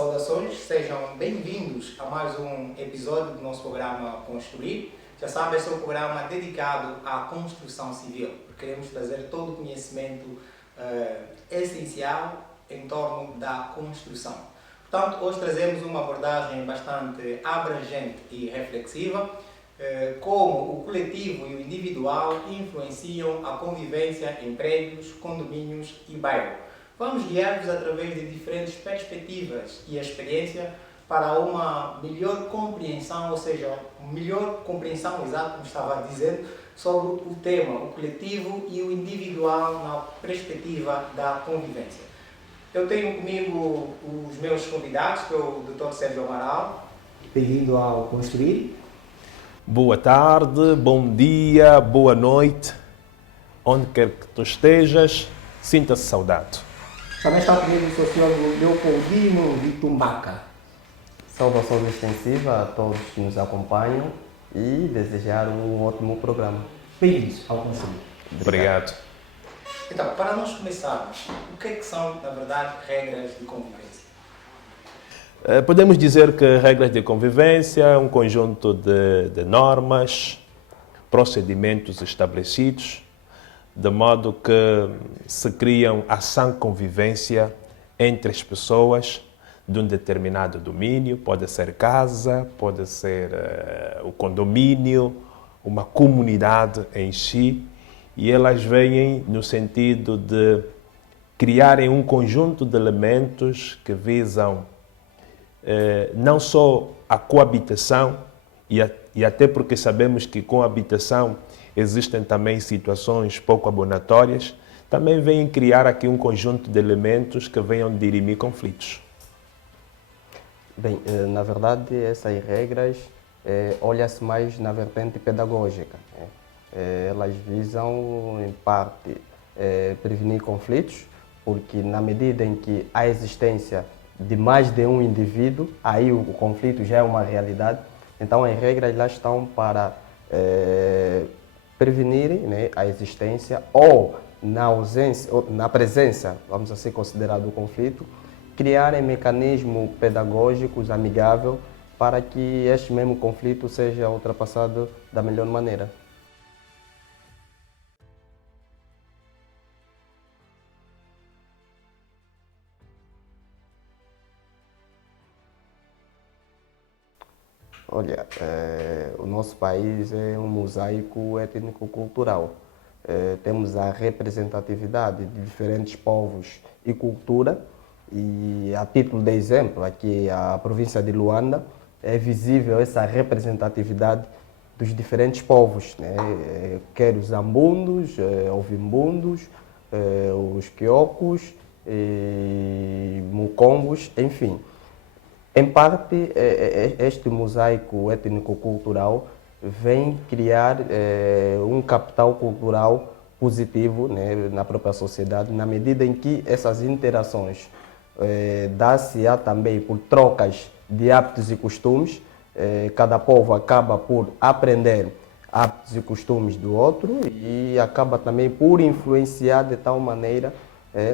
Saudações, sejam bem-vindos a mais um episódio do nosso programa Construir. Já sabem, esse é um programa dedicado à construção civil. Queremos trazer todo o conhecimento essencial em torno da construção. Portanto, hoje trazemos uma abordagem bastante abrangente e reflexiva, como o coletivo e o individual influenciam a convivência em prédios, condomínios e bairros. Vamos guiar-vos através de diferentes perspectivas e experiência para uma melhor compreensão, ou seja, melhor compreensão, exato, como estava a dizer, sobre o tema, o coletivo e o individual na perspectiva da convivência. Eu tenho comigo os meus convidados, que é o Dr. Sérgio Amaral. Bem-vindo ao Construir. Boa tarde, bom dia, boa noite, onde quer que tu estejas, sinta-se saudado. Também está comigo o sociólogo Leopoldino Vitumbaca. Saudações extensivas a todos que nos acompanham e desejar um ótimo programa. Bem-vindos ao Construir. Obrigado. Então, para nós começarmos, o que é que são, na verdade, regras de convivência? Podemos dizer que regras de convivência é um conjunto de normas, procedimentos estabelecidos, de modo que se criam a sã convivência entre as pessoas de um determinado domínio, pode ser casa, pode ser o condomínio, uma comunidade em si, e elas vêm no sentido de criarem um conjunto de elementos que visam não só a coabitação, e até porque sabemos que com a habitação existem também situações pouco abonatórias, também vêm criar aqui um conjunto de elementos que venham dirimir conflitos. Bem, na verdade, essas regras olha-se mais na vertente pedagógica. Elas visam, em parte, prevenir conflitos, porque na medida em que há existência de mais de um indivíduo, aí o conflito já é uma realidade. Então, as regras lá estão para prevenir, né, a existência ou na ausência, ou na presença, vamos assim considerar, do conflito, criarem mecanismos pedagógicos amigáveis para que este mesmo conflito seja ultrapassado da melhor maneira. Olha, o nosso país é um mosaico étnico-cultural. Temos a representatividade de diferentes povos e cultura, e a título de exemplo, aqui a província de Luanda, é visível essa representatividade dos diferentes povos, né? Quer os ambundos, ovimbundos, os quiocos, mucombos, enfim. Em parte, este mosaico étnico-cultural vem criar um capital cultural positivo, né, na própria sociedade, na medida em que essas interações dá-se-á também por trocas de hábitos e costumes. Cada povo acaba por aprender hábitos e costumes do outro e acaba também por influenciar de tal maneira,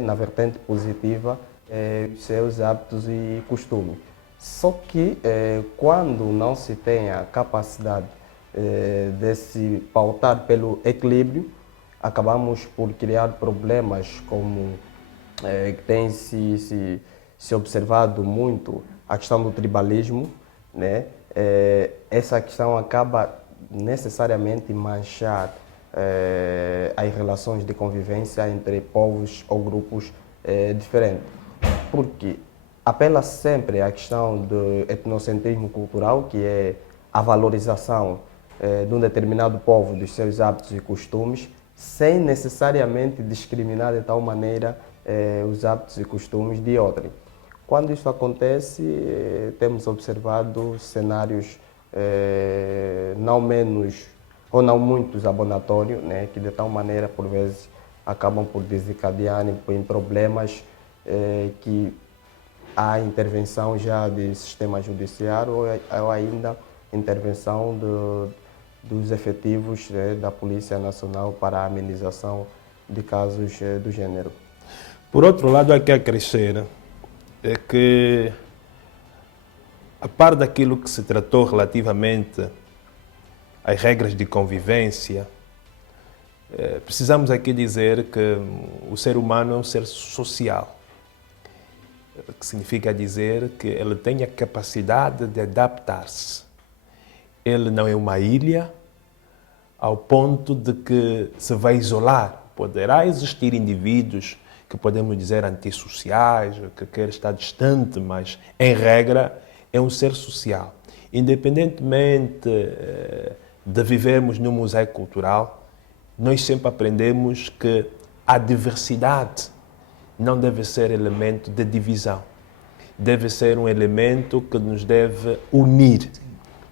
na vertente positiva, os seus hábitos e costumes. Só que quando não se tem a capacidade de se pautar pelo equilíbrio, acabamos por criar problemas como tem se observado muito a questão do tribalismo, né? Essa questão acaba necessariamente manchar as relações de convivência entre povos ou grupos diferentes. Porque apela sempre à questão do etnocentrismo cultural, que é a valorização de um determinado povo, dos seus hábitos e costumes, sem necessariamente discriminar de tal maneira os hábitos e costumes de outrem. Quando isso acontece, temos observado cenários não menos ou não muito abonatórios, né, que de tal maneira, por vezes, acabam por desencadear em problemas que há intervenção já do sistema judiciário ou ainda intervenção dos efetivos da Polícia Nacional para a amenização de casos do gênero. Por outro lado, há que acrescer que a par daquilo que se tratou relativamente às regras de convivência, precisamos aqui dizer que o ser humano é um ser social, o que significa dizer que ele tem a capacidade de adaptar-se. Ele não é uma ilha ao ponto de que se vai isolar. Poderá existir indivíduos que podemos dizer antissociais, que querem estar distante, mas, em regra, é um ser social. Independentemente de vivermos num mosaico cultural, nós sempre aprendemos que a diversidade não deve ser elemento de divisão. Deve ser um elemento que nos deve unir,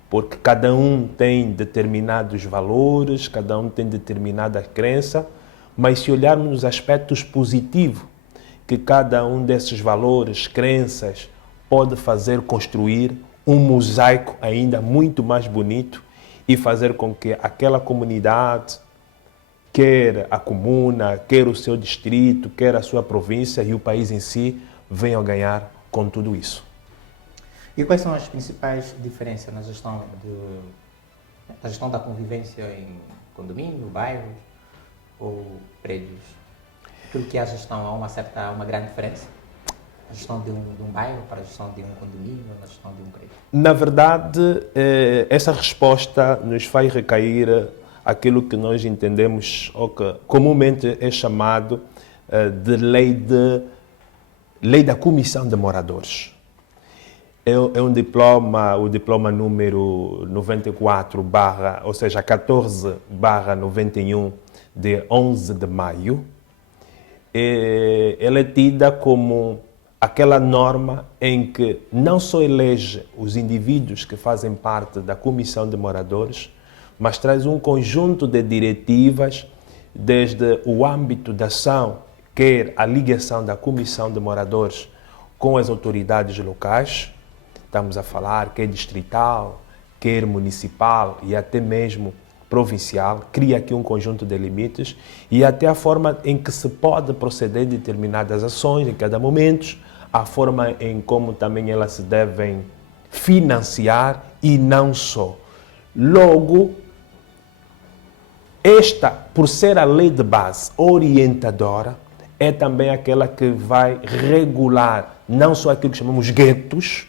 porque cada um tem determinados valores, cada um tem determinada crença, mas se olharmos nos aspectos positivos que cada um desses valores, crenças, pode fazer construir um mosaico ainda muito mais bonito e fazer com que aquela comunidade, quer a comuna, quer o seu distrito, quer a sua província e o país em si, venham a ganhar com tudo isso. E quais são as principais diferenças na gestão da convivência em condomínio, bairros ou prédios? Aquilo que é a gestão, há uma grande diferença? A gestão de um bairro para a gestão de um condomínio ou na gestão de um prédio? Na verdade, essa resposta nos faz recair aquilo que nós entendemos, ou que comumente é chamado de lei da Comissão de Moradores. É um diploma, o diploma número 94, ou seja, 14/91, de 11 de maio. Ela é tida como aquela norma em que não só elege os indivíduos que fazem parte da Comissão de Moradores, mas traz um conjunto de diretivas desde o âmbito da ação, quer a ligação da Comissão de Moradores com as autoridades locais, estamos a falar quer distrital, quer municipal e até mesmo provincial, cria aqui um conjunto de limites e até a forma em que se pode proceder determinadas ações em cada momento, a forma em como também elas se devem financiar e não só. Logo, esta, por ser a lei de base orientadora, é também aquela que vai regular não só aquilo que chamamos guetos,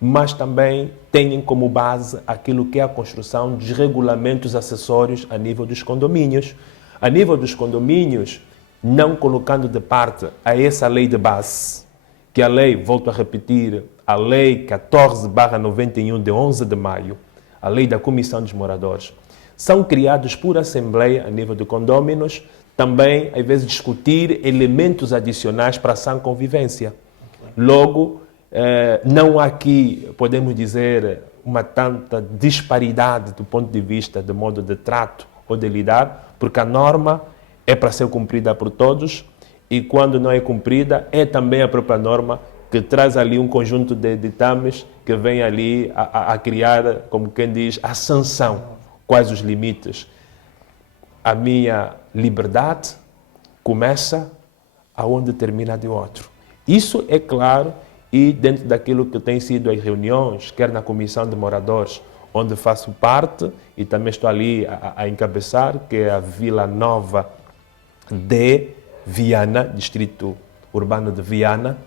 mas também tem como base aquilo que é a construção dos regulamentos acessórios a nível dos condomínios. A nível dos condomínios, não colocando de parte a essa lei de base, que a lei, volto a repetir, a lei 14/91 de 11 de maio, a lei da Comissão dos Moradores, são criados por assembleia a nível de condôminos, também, às vezes, discutir elementos adicionais para a sã convivência. Logo, não há aqui, podemos dizer, uma tanta disparidade do ponto de vista do modo de trato ou de lidar, porque a norma é para ser cumprida por todos e quando não é cumprida, é também a própria norma que traz ali um conjunto de ditames que vem ali a criar, como quem diz, a sanção. Quais os limites? A minha liberdade começa aonde termina a de outro. Isso é claro e dentro daquilo que tem sido as reuniões, quer na Comissão de Moradores, onde faço parte e também estou ali a encabeçar, que é a Vila Nova de Viana, Distrito Urbano de Viana.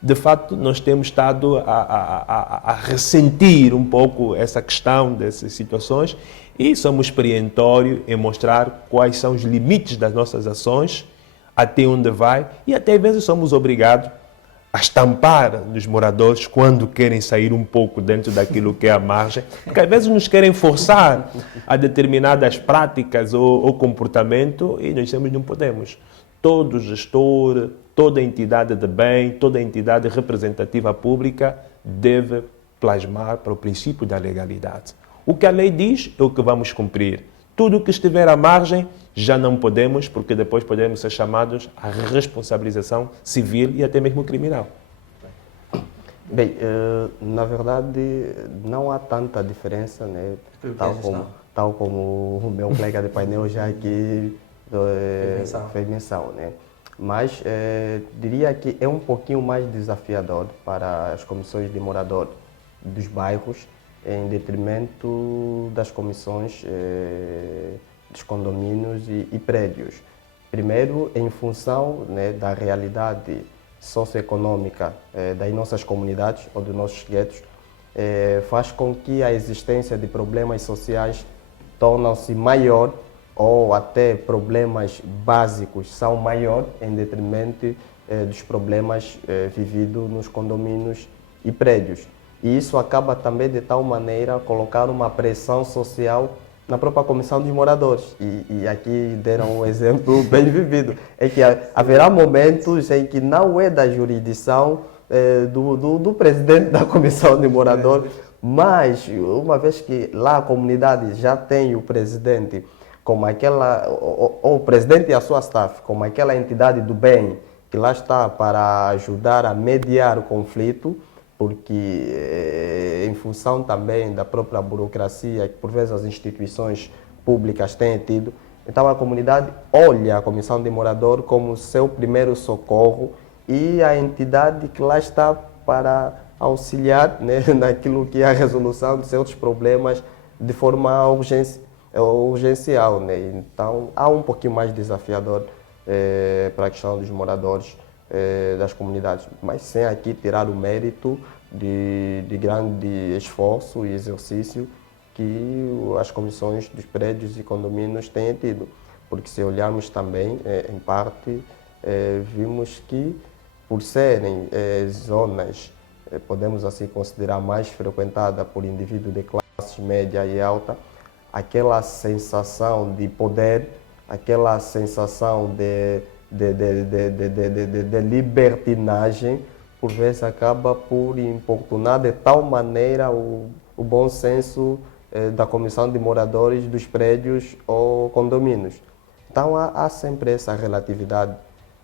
De fato, nós temos estado a ressentir um pouco essa questão dessas situações e somos perentórios em mostrar quais são os limites das nossas ações, até onde vai, e até às vezes somos obrigados a estampar nos moradores quando querem sair um pouco dentro daquilo que é a margem, porque às vezes nos querem forçar a determinadas práticas ou comportamento e nós dizemos não podemos. Todo gestor, toda entidade de bem, toda entidade representativa pública deve plasmar para o princípio da legalidade. O que a lei diz é o que vamos cumprir. Tudo o que estiver à margem já não podemos, porque depois podemos ser chamados à responsabilização civil e até mesmo criminal. Bem, na verdade não há tanta diferença, né? Tal como o meu colega de painel já aqui fez menção, né? Mas diria que é um pouquinho mais desafiador para as comissões de moradores, dos bairros em detrimento das comissões dos condomínios e prédios. Primeiro, em função, né, da realidade socioeconômica das nossas comunidades ou dos nossos guetos, faz com que a existência de problemas sociais tornam-se maior ou até problemas básicos são maior em detrimento dos problemas vividos nos condomínios e prédios. E isso acaba também de tal maneira a colocar uma pressão social na própria comissão dos moradores. E aqui deram um exemplo bem vivido. É que haverá momentos em que não é da jurisdição do presidente da comissão de moradores, mas uma vez que lá a comunidade já tem o presidente como aquela, ou o presidente e a sua staff, como aquela entidade do bem que lá está para ajudar a mediar o conflito, porque em função também da própria burocracia que por vezes as instituições públicas têm tido, então a comunidade olha a comissão de morador como seu primeiro socorro e a entidade que lá está para auxiliar, né, naquilo que é a resolução de seus problemas de forma urgencial, né? Então há um pouquinho mais desafiador para a questão dos moradores das comunidades, mas sem aqui tirar o mérito de grande esforço e exercício que as comissões dos prédios e condomínios têm tido. Porque se olharmos também, em parte, vimos que por serem zonas, podemos assim considerar mais frequentadas por indivíduos de classe média e alta, aquela sensação de poder, aquela sensação de libertinagem, por vezes acaba por importunar de tal maneira o bom senso da comissão de moradores dos prédios ou condomínios. Então há sempre essa relatividade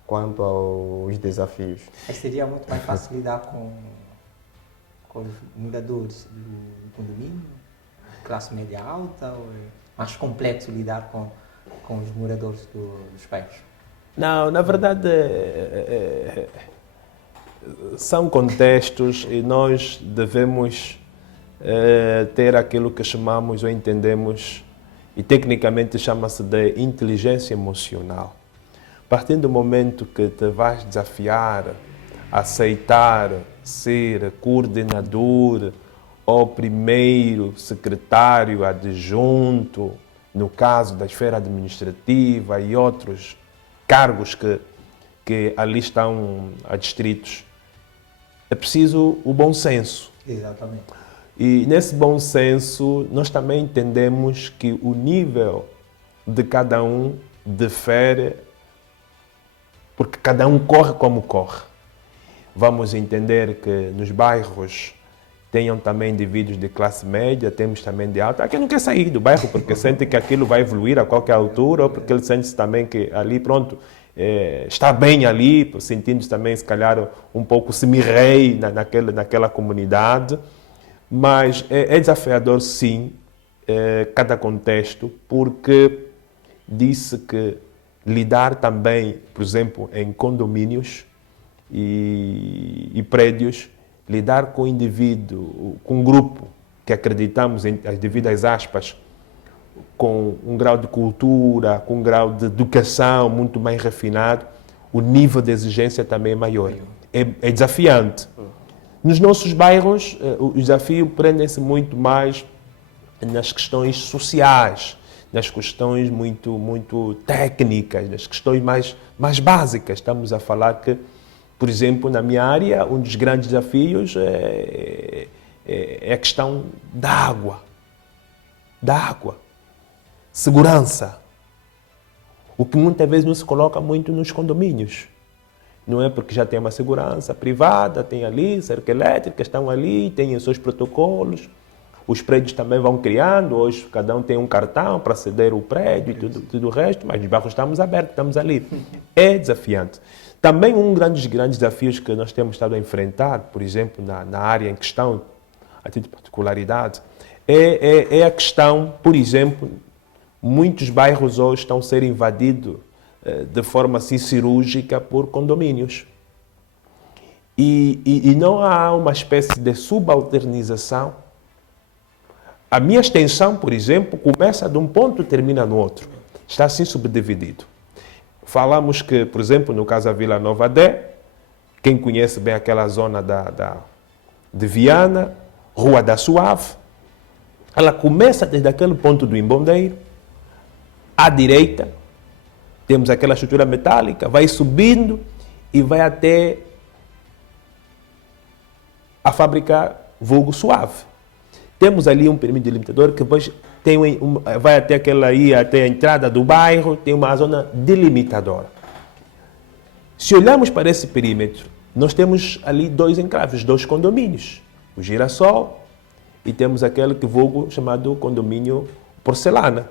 quanto aos desafios. Mas seria muito mais fácil lidar com os moradores do condomínio, classe média alta, ou é mais complexo lidar com os moradores dos bairros? Não, na verdade são contextos e nós devemos ter aquilo que chamamos ou entendemos, e tecnicamente chama-se de inteligência emocional. A partir do momento que te vais desafiar a aceitar ser coordenador ou primeiro secretário adjunto, no caso da esfera administrativa e outros cargos que ali estão adstritos, é preciso o bom senso. Exatamente. E nesse bom senso, nós também entendemos que o nível de cada um difere, porque cada um corre como corre. Vamos entender que nos bairros tenham também indivíduos de classe média, temos também de alta. Quem não quer sair do bairro porque sente que aquilo vai evoluir a qualquer altura, ou porque ele sente também que ali, pronto, está bem ali, sentindo-se também, se calhar, um pouco semi-rei naquela comunidade. Mas é desafiador, sim, cada contexto, porque disse que lidar também, por exemplo, em condomínios e prédios, lidar com o indivíduo, com um grupo que acreditamos, em as devidas aspas, com um grau de cultura, com um grau de educação muito mais refinado, o nível de exigência também é maior. É desafiante. Nos nossos bairros, o desafio prende-se muito mais nas questões sociais, nas questões muito técnicas, nas questões mais básicas. Estamos a falar que, por exemplo, na minha área, um dos grandes desafios é a questão da água. Segurança. O que muitas vezes não se coloca muito nos condomínios. Não é porque já tem uma segurança privada, tem ali cerca elétrica, estão ali, têm os seus protocolos. Os prédios também vão criando, hoje cada um tem um cartão para ceder o prédio e tudo o resto, mas os bairros estamos abertos, estamos ali. É desafiante. Também um dos grandes desafios que nós temos estado a enfrentar, por exemplo, na área em questão, a título de particularidade, é a questão, por exemplo, muitos bairros hoje estão a ser invadidos de forma assim cirúrgica por condomínios. e não há uma espécie de subalternização. A minha extensão, por exemplo, começa de um ponto e termina no outro. Está assim subdividido. Falamos que, por exemplo, no caso da Vila Nova D, quem conhece bem aquela zona de Viana, Rua da Suave, ela começa desde aquele ponto do Imbondeiro, à direita, temos aquela estrutura metálica, vai subindo e vai até a fábrica Vulgo Suave. Temos ali um perímetro delimitador que depois vai até aquela aí, até a entrada do bairro, tem uma zona delimitadora. Se olharmos para esse perímetro, nós temos ali 2 enclaves, 2 condomínios. O Girassol e temos aquele que vulgo chamado condomínio Porcelana.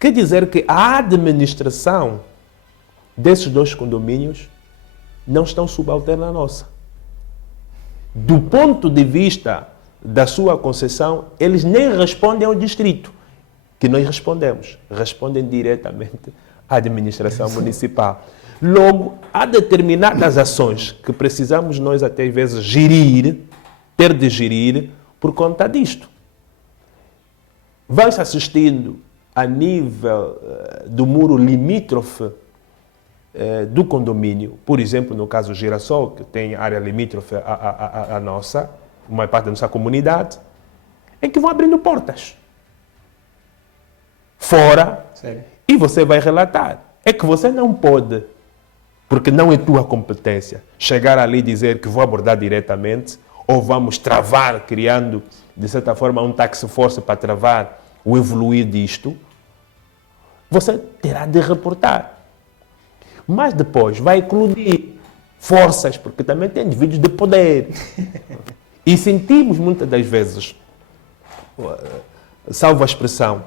Quer dizer que a administração desses 2 condomínios não estão subalterna à nossa. Do ponto de vista da sua concessão, eles nem respondem ao distrito, que nós respondemos. Respondem diretamente à administração municipal. Logo, há determinadas ações que precisamos nós até às vezes ter de gerir por conta disto. Vai-se assistindo a nível do muro limítrofe do condomínio, por exemplo, no caso do Girassol, que tem área limítrofe à nossa, uma parte da nossa comunidade, é que vão abrindo portas. Fora, Sério? e você vai relatar. É que você não pode, porque não é tua competência, chegar ali e dizer que vou abordar diretamente, ou vamos travar, criando, de certa forma, um task force para travar o evoluir disto. Você terá de reportar. Mas depois vai eclodir forças, porque também tem indivíduos de poder. E sentimos muitas das vezes, salvo a expressão,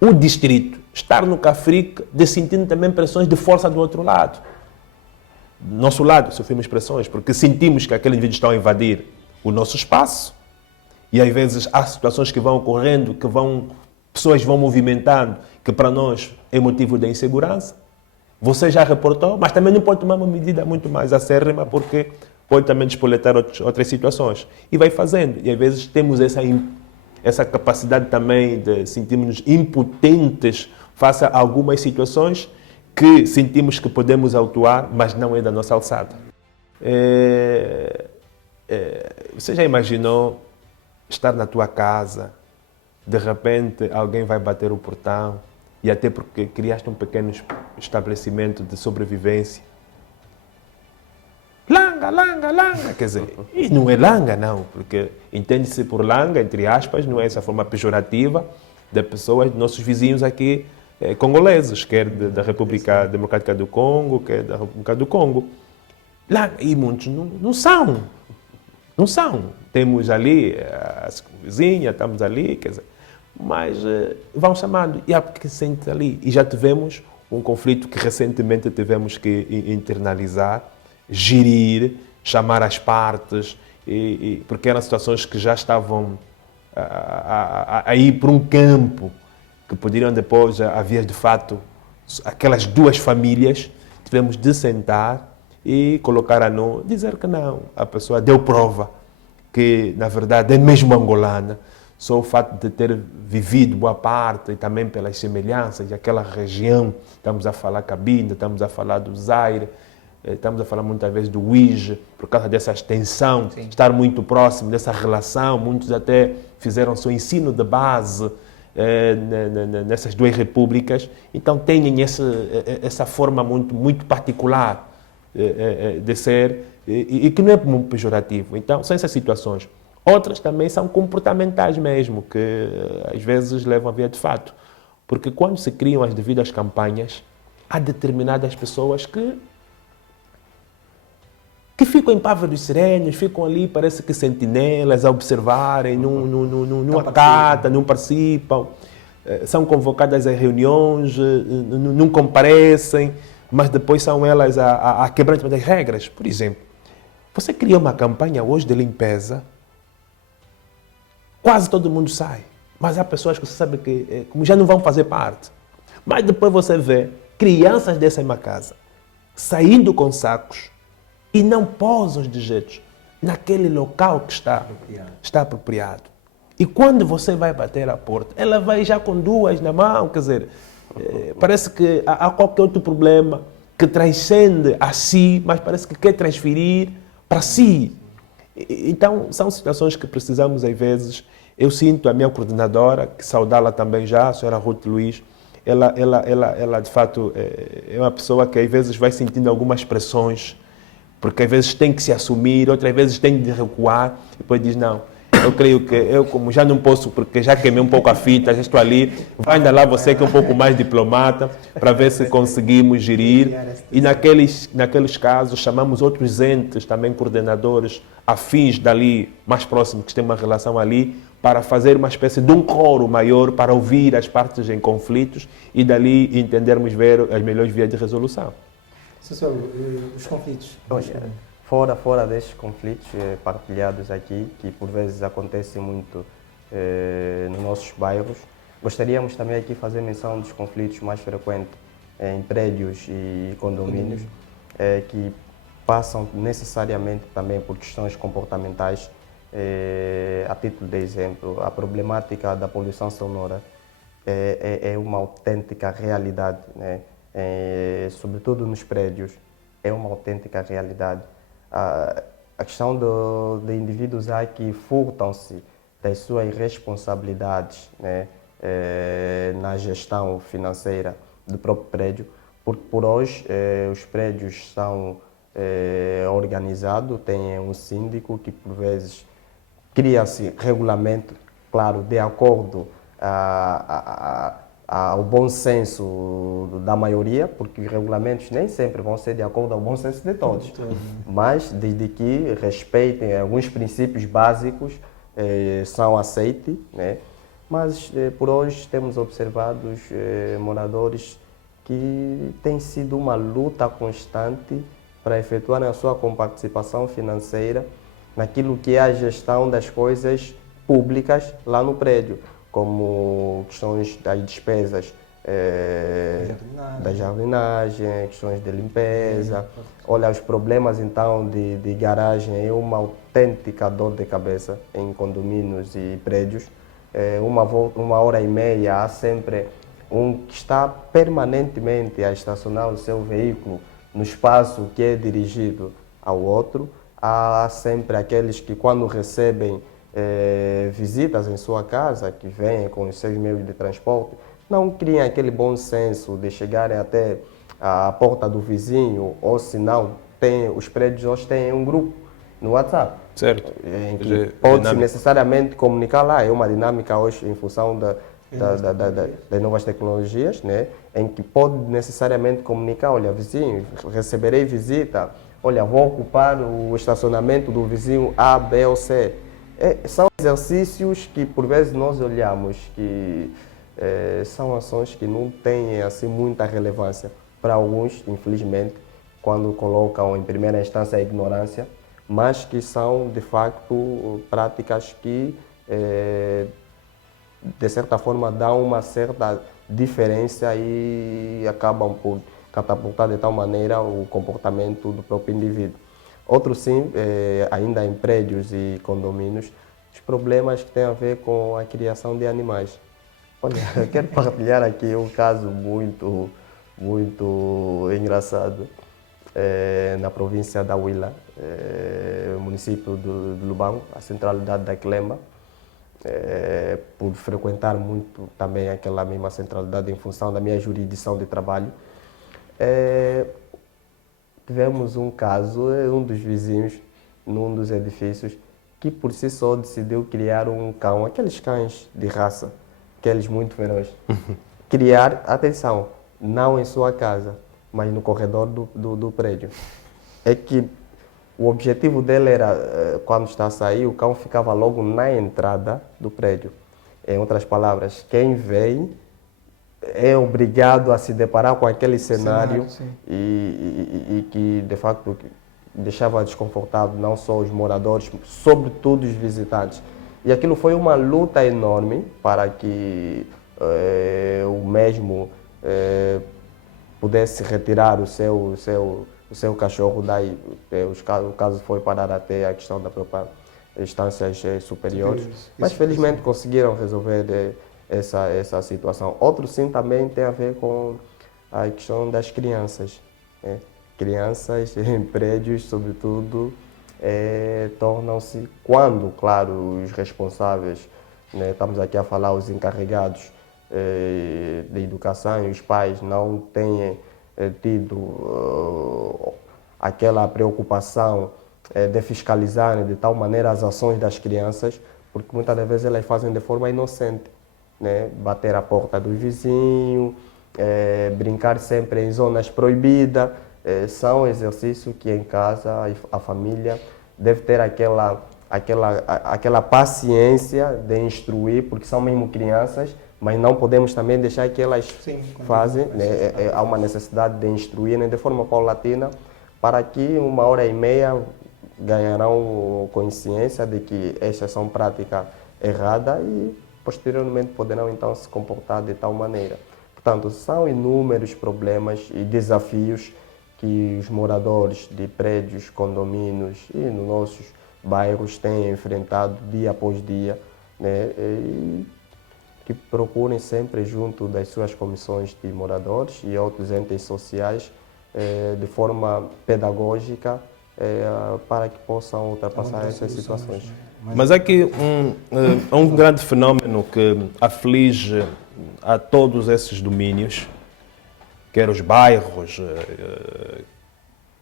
o distrito estar no Cafrique de sentindo também pressões de força do outro lado. Do nosso lado sofremos pressões, porque sentimos que aqueles indivíduos estão a invadir o nosso espaço, e às vezes há situações que vão ocorrendo, pessoas vão movimentando, que para nós é motivo de insegurança. Você já reportou, mas também não pode tomar uma medida muito mais acérrima, porque pode também despoletar outras situações. E vai fazendo. E às vezes temos essa capacidade também de sentirmos impotentes face a algumas situações que sentimos que podemos autuar, mas não é da nossa alçada. Você já imaginou estar na tua casa, de repente alguém vai bater o portão, e até porque criaste um pequeno estabelecimento de sobrevivência. Langa, langa, langa. Quer dizer, e não é langa, não, porque entende-se por langa, entre aspas, não é essa forma pejorativa de pessoas, de nossos vizinhos aqui, congoleses, quer da República Democrática do Congo, quer da República do Congo. Langa, e muitos não são. Não são. Temos ali a vizinha, estamos ali, quer dizer, mas vão chamando, e há porque se sente ali. E já tivemos um conflito que recentemente tivemos que internalizar, gerir, chamar as partes, porque eram situações que já estavam a ir para um campo, que poderiam depois haver de fato aquelas 2 famílias. Tivemos de sentar e colocar a nu, dizer que não, a pessoa deu prova que na verdade é mesmo angolana. Só o fato de ter vivido boa parte e também pelas semelhanças daquela região, estamos a falar Cabinda, estamos a falar do Zaire, estamos a falar muitas vezes do Uige, por causa dessa extensão, sim, estar muito próximo dessa relação. Muitos até fizeram seu ensino de base nessas 2 repúblicas, então têm essa forma muito particular de ser e que não é muito pejorativo. Então, são essas situações. Outras também são comportamentais mesmo, que às vezes levam a ver de fato. Porque quando se criam as devidas campanhas, há determinadas pessoas que ficam em pávidos serenos, ficam ali, parece que sentinelas, a observarem, não acatam, não participam, são convocadas a reuniões, não comparecem, mas depois são elas a quebrar as regras. Por exemplo, você cria uma campanha hoje de limpeza, quase todo mundo sai, mas há pessoas que você sabe que como já não vão fazer parte. Mas depois você vê crianças dessa mesma casa saindo com sacos e não pôs os dejetos naquele local que está apropriado. E quando você vai bater a porta, ela vai já com duas na mão, quer dizer, parece que há qualquer outro problema que transcende a si, mas parece que quer transferir para si. Então, são situações que precisamos, às vezes. Eu sinto a minha coordenadora, que saudá-la também já, a senhora Ruth Luiz, ela de fato é uma pessoa que às vezes vai sentindo algumas pressões, porque às vezes tem que se assumir, outras vezes tem de recuar, e depois diz, não, eu creio que eu, como já não posso, porque já queimei um pouco a fita, já estou ali, vai ainda lá você que é um pouco mais diplomata, para ver se conseguimos gerir. E naqueles casos chamamos outros entes, também coordenadores, afins dali, mais próximos, que têm uma relação ali, para fazer uma espécie de um coro maior, para ouvir as partes em conflitos e dali entendermos ver as melhores vias de resolução. Sociólogo, os conflitos. Olha, fora destes conflitos partilhados aqui, que por vezes acontecem muito nos nossos bairros, gostaríamos também aqui fazer menção dos conflitos mais frequentes em prédios e condomínios, que passam necessariamente também por questões comportamentais. A título de exemplo, a problemática da poluição sonora é uma autêntica realidade, né? Sobretudo nos prédios, é uma autêntica realidade. A questão de indivíduos que furtam-se das suas responsabilidades, né, na gestão financeira do próprio prédio, porque por hoje os prédios são organizados, tem um síndico que por vezes cria-se regulamento, claro, de acordo ao bom senso da maioria, porque os regulamentos nem sempre vão ser de acordo ao bom senso de todos, mas desde que respeitem alguns princípios básicos, são aceitos, né? Mas por hoje temos observado moradores que tem sido uma luta constante para efetuar a sua comparticipação financeira naquilo que é a gestão das coisas públicas lá no prédio, como questões das despesas da jardinagem, questões de limpeza. Olha, os problemas então de garagem é uma autêntica dor de cabeça em condomínios e prédios. Uma hora e meia há sempre um que está permanentemente a estacionar o seu veículo no espaço que é dirigido ao outro. Há sempre aqueles que, quando recebem visitas em sua casa, que vêm com os seus meios de transporte, não criam aquele bom senso de chegarem até a porta do vizinho, ou se não, os prédios hoje têm um grupo no WhatsApp. Certo. Em que pode-se necessariamente comunicar lá. É uma dinâmica hoje em função das novas tecnologias, né? Em que pode necessariamente comunicar, olha, vizinho, receberei visita, olha, vou ocupar o estacionamento do vizinho A, B ou C. São exercícios que por vezes nós olhamos que são ações que não têm assim muita relevância para alguns, infelizmente, quando colocam em primeira instância a ignorância, mas que são de facto práticas que de certa forma dão uma certa diferença e acabam por catapultar de tal maneira o comportamento do próprio indivíduo. Outro sim, ainda em prédios e condomínios, os problemas que têm a ver com a criação de animais. Olha, eu quero partilhar aqui um caso muito engraçado na província da Huila, município de Lubão, a centralidade da Quelemba. Por frequentar muito também aquela mesma centralidade em função da minha jurisdição de trabalho, tivemos um caso, um dos vizinhos, num dos edifícios, que por si só decidiu criar um cão, aqueles cães de raça, aqueles muito ferozes. Criar, atenção, não em sua casa, mas no corredor do prédio. É que o objetivo dele era, quando está a sair, o cão ficava logo na entrada do prédio. Em outras palavras, quem vem é obrigado a se deparar com aquele cenário e que, de facto, deixava desconfortável não só os moradores, sobretudo os visitantes. E aquilo foi uma luta enorme para que o mesmo pudesse retirar o seu o seu cachorro, daí o caso foi parar até a questão da própria instâncias superiores, mas felizmente conseguiram resolver essa situação. Outro sim também tem a ver com a questão das crianças, né? Crianças em prédios, sobretudo, tornam-se, quando, claro, os responsáveis, né, estamos aqui a falar os encarregados de educação e os pais não têm tido aquela preocupação de fiscalizar de tal maneira as ações das crianças, porque muitas das vezes elas fazem de forma inocente, né? Bater a porta do vizinho, brincar sempre em zonas proibidas, são exercícios que em casa a família deve ter aquela paciência de instruir, porque são mesmo crianças, mas não podemos também deixar que elas fazem, né? Há uma necessidade de instruir, né, de forma paulatina, para que 1h30 ganharão consciência de que estas são práticas erradas e posteriormente poderão então se comportar de tal maneira. Portanto, são inúmeros problemas e desafios que os moradores de prédios, condomínios e nos nossos bairros têm enfrentado dia após dia, né? E que procurem sempre junto das suas comissões de moradores e outros entes sociais de forma pedagógica para que possam ultrapassar essas situações. Mas há aqui um grande fenômeno que aflige a todos esses domínios, quer os bairros,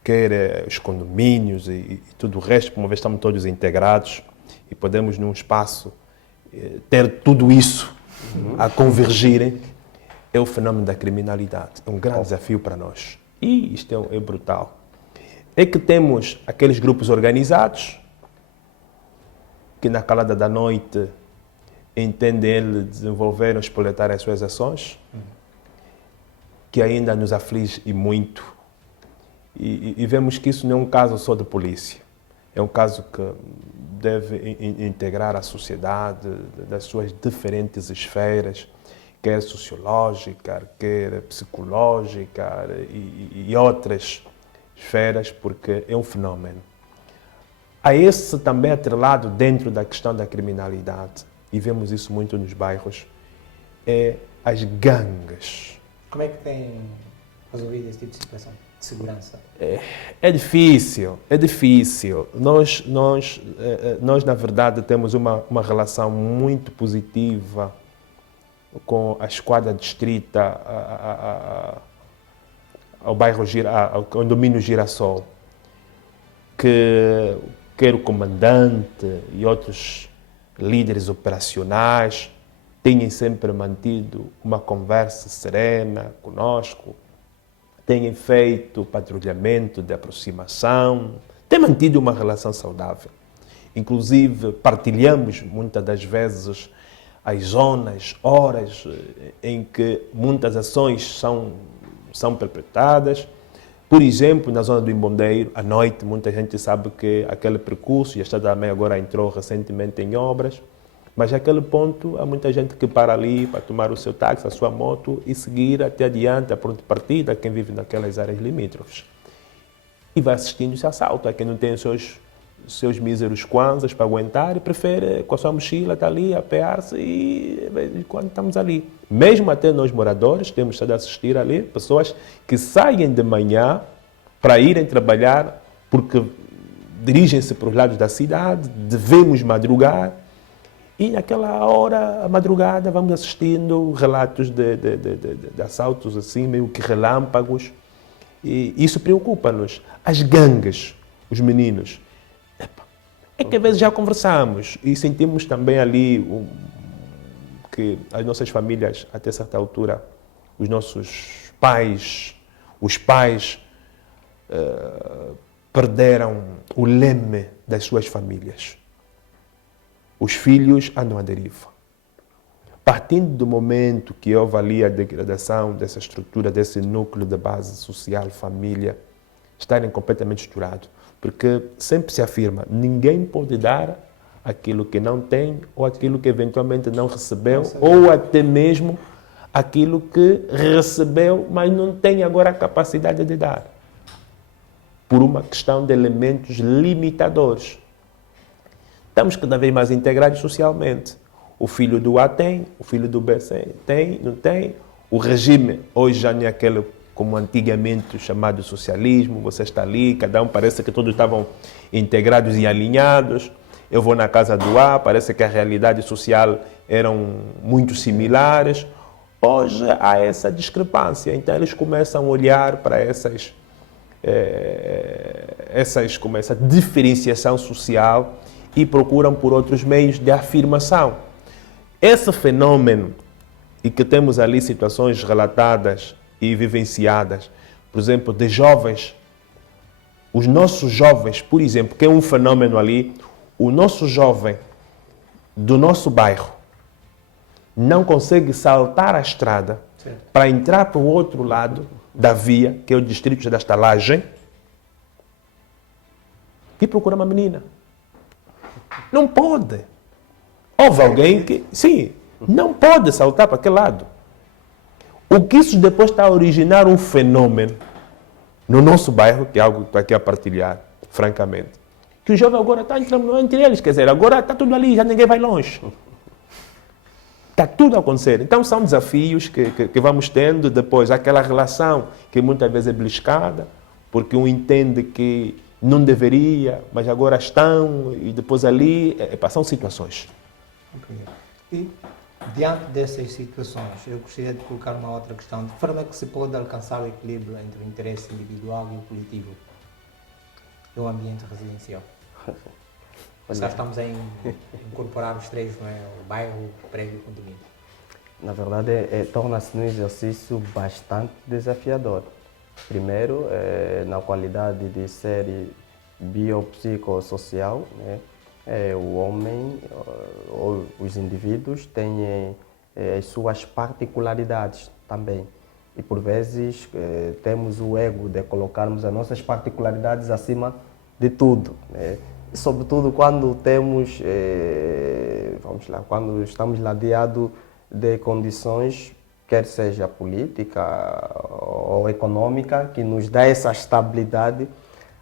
quer os condomínios e tudo o resto, uma vez estamos todos integrados e podemos num espaço ter tudo isso a convergirem, é o fenômeno da criminalidade. É um grande desafio para nós. E isto é brutal. É que temos aqueles grupos organizados que na calada da noite entendem desenvolver ou espoletar as suas ações, que ainda nos aflige e muito. E vemos que isso não é um caso só de polícia. É um caso que deve integrar a sociedade das suas diferentes esferas, quer sociológica, quer psicológica e outras esferas, porque é um fenômeno. Há esse também atrelado dentro da questão da criminalidade, e vemos isso muito nos bairros, é as gangues. Como é que tem resolvido esse tipo de situação de segurança? É difícil, é difícil. Nós na verdade, temos uma relação muito positiva com a esquadra distrita ao bairro ao condomínio Girassol, que quer o comandante e outros líderes operacionais tenham sempre mantido uma conversa serena conosco, têm feito patrulhamento de aproximação, têm mantido uma relação saudável. Inclusive, partilhamos muitas das vezes as zonas, horas em que muitas ações são perpetradas. Por exemplo, na zona do Imbondeiro, à noite, muita gente sabe que aquele percurso, e a Estrada da Meia agora entrou recentemente em obras, mas naquele ponto há muita gente que para ali para tomar o seu táxi, a sua moto e seguir até adiante, a pronta partida, quem vive naquelas áreas limítrofes. E vai assistindo esse assalto. Há quem não tem os seus míseros kwanzas para aguentar e prefere, com a sua mochila, estar ali, apear-se e quando estamos ali. Mesmo até nós moradores, temos estado a assistir ali pessoas que saem de manhã para irem trabalhar porque dirigem-se para os lados da cidade, devemos madrugar e naquela hora, à madrugada, vamos assistindo relatos de assaltos assim, meio que relâmpagos. E isso preocupa-nos. As gangues, os meninos, é que às vezes já conversamos e sentimos também ali que as nossas famílias, até certa altura, os nossos pais, perderam o leme das suas famílias. Os filhos andam à deriva. Partindo do momento que houve ali a degradação dessa estrutura, desse núcleo de base social, família, estarem completamente estourados. Porque sempre se afirma, ninguém pode dar aquilo que não tem ou aquilo que eventualmente não recebeu ou até mesmo aquilo que recebeu, mas não tem agora a capacidade de dar. por uma questão de elementos limitadores. Estamos cada vez mais integrados socialmente. O filho do A tem, o filho do B tem, não tem. O regime hoje já não é aquele como antigamente chamado socialismo, você está ali, cada um parece que todos estavam integrados e alinhados. Eu vou na casa do A, parece que a realidade social eram muito similares. Hoje há essa discrepância, então eles começam a olhar para essa diferenciação social e procuram por outros meios de afirmação. Esse fenômeno, e que temos ali situações relatadas e vivenciadas, por exemplo, de jovens, os nossos jovens, por exemplo, que é um fenômeno ali, o nosso jovem do nosso bairro não consegue saltar a estrada para entrar para o outro lado da via, que é o distrito da estalagem, e procurar uma menina. Não pode. Houve alguém que, sim, não pode saltar para aquele lado. O que isso depois está a originar um fenômeno no nosso bairro, que é algo que estou aqui a partilhar, francamente, que o jovem agora está entrando entre eles, quer dizer, agora está tudo ali, já ninguém vai longe. Está tudo a acontecer. Então são desafios que vamos tendo depois, aquela relação que muitas vezes é beliscada, porque um entende que não deveria, mas agora estão, e depois ali, são situações. Okay. E diante dessas situações, eu gostaria de colocar uma outra questão. De forma que se pode alcançar o equilíbrio entre o interesse individual e o coletivo no ambiente residencial? Já estamos a incorporar os três, não é? O bairro, o prédio e o condomínio. Na verdade, torna-se um exercício bastante desafiador. Primeiro, na qualidade de ser biopsicossocial, né? O homem, ou os indivíduos, têm as suas particularidades também. E, por vezes, temos o ego de colocarmos as nossas particularidades acima de tudo, né? E, sobretudo, quando temos, quando estamos ladeados de condições, quer seja política ou econômica, que nos dá essa estabilidade,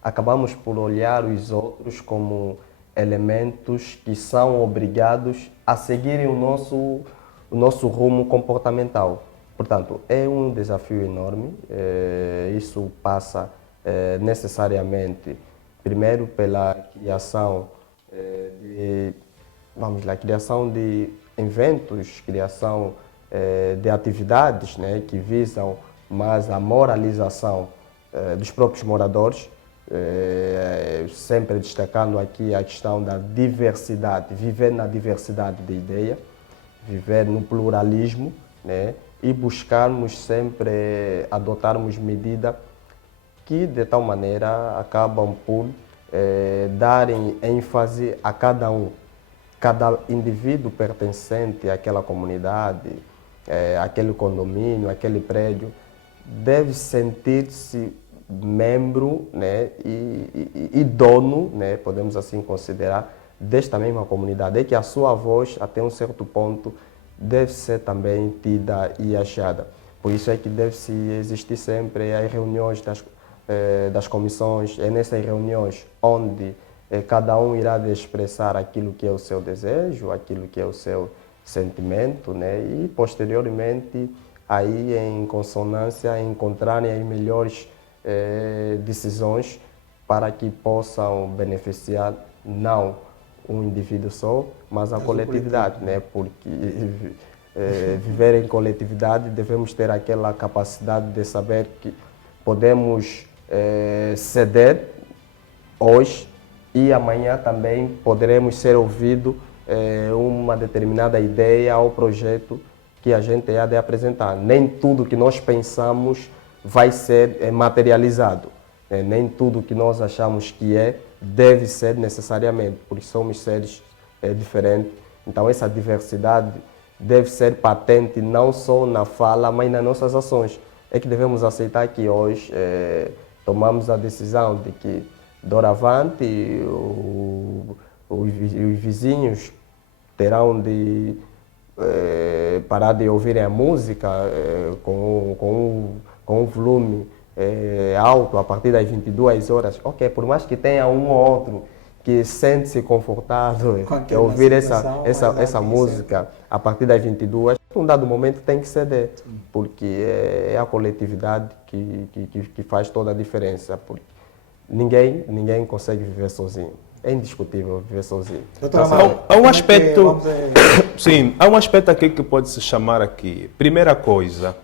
acabamos por olhar os outros como elementos que são obrigados a seguirem o nosso rumo comportamental. Portanto, é um desafio enorme. Isso passa necessariamente, primeiro, pela criação criação de eventos, criação de atividades, né, que visam mais a moralização dos próprios moradores, sempre destacando aqui a questão da diversidade, viver na diversidade de ideia, viver no pluralismo, né, e buscarmos sempre adotarmos medidas que, de tal maneira, acabam por darem ênfase a cada um. Cada indivíduo pertencente àquela comunidade, àquele condomínio, àquele prédio, deve sentir-se membro, né, e dono, né, podemos assim considerar, desta mesma comunidade. É que a sua voz, até um certo ponto, deve ser também tida e achada. Por isso é que deve-se existir sempre as reuniões das comissões, é nessas reuniões onde cada um irá expressar aquilo que é o seu desejo, aquilo que é o seu sentimento, né? E posteriormente, aí em consonância, encontrarem as melhores decisões para que possam beneficiar não um indivíduo só, mas a coletividade, né? Porque viver em coletividade devemos ter aquela capacidade de saber que podemos ceder hoje, e amanhã também poderemos ser ouvidos uma determinada ideia ou projeto que a gente há de apresentar. Nem tudo que nós pensamos vai ser materializado. Nem tudo que nós achamos que deve ser necessariamente, porque somos seres diferentes. Então essa diversidade deve ser patente não só na fala, mas nas nossas ações. É que devemos aceitar que hoje tomamos a decisão de que doravante, os vizinhos terão de parar de ouvirem a música com um volume alto a partir das 22 horas, ok, por mais que tenha um ou outro que sente-se confortável Com em aquela ouvir situação, essa música a partir das 22, num dado momento tem que ceder, porque é a coletividade que faz toda a diferença. Porque ninguém consegue viver sozinho. É indiscutível viver sozinho. Doutora Há Maria, um aspecto, vamos, sim, há um aspecto aqui que pode se chamar aqui. Primeira coisa,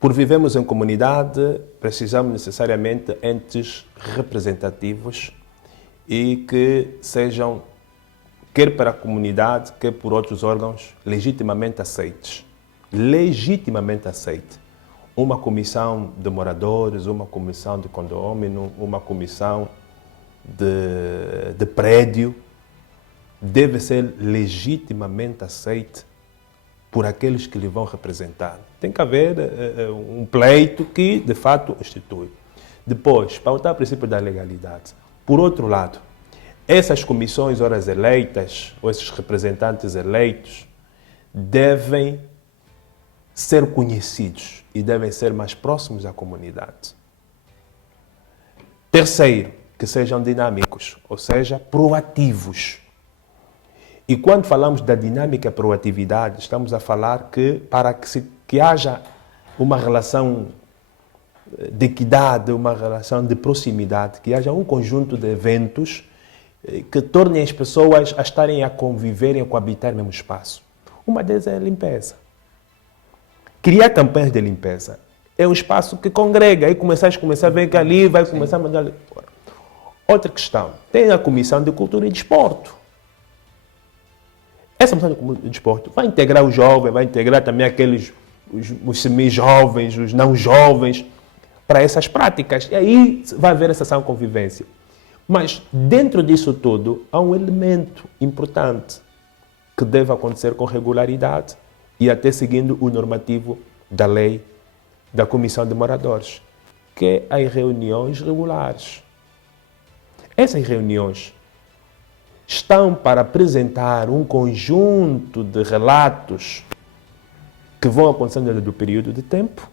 por vivemos em comunidade, precisamos necessariamente entes representativos e que sejam, quer para a comunidade, quer por outros órgãos, legitimamente aceites. Legitimamente aceite. Uma comissão de moradores, uma comissão de condômino, uma comissão de prédio, deve ser legitimamente aceite por aqueles que lhe vão representar. Tem que haver um pleito que, de fato, institui. Depois, pautar o princípio da legalidade. Por outro lado, essas comissões, horas eleitas, ou esses representantes eleitos, devem ser conhecidos e devem ser mais próximos à comunidade. Terceiro, que sejam dinâmicos, ou seja, proativos. E quando falamos da dinâmica e proatividade, estamos a falar que para que haja uma relação de equidade, uma relação de proximidade, que haja um conjunto de eventos que tornem as pessoas a estarem a conviver e a coabitar no mesmo espaço. Uma delas é a limpeza. Criar campanhas de limpeza é um espaço que congrega, aí começar a ver que ali vai começar a mandar ali fora. Outra questão, tem a Comissão de Cultura e Desporto. Essa Comissão de Desporto vai integrar os jovens, vai integrar também aqueles, os semi-jovens, os não jovens, para essas práticas. E aí vai haver essa ação de convivência. Mas dentro disso tudo, há um elemento importante que deve acontecer com regularidade e até seguindo o normativo da lei da Comissão de Moradores, que é as reuniões regulares. Essas reuniões estão para apresentar um conjunto de relatos que vão acontecendo dentro do período de tempo,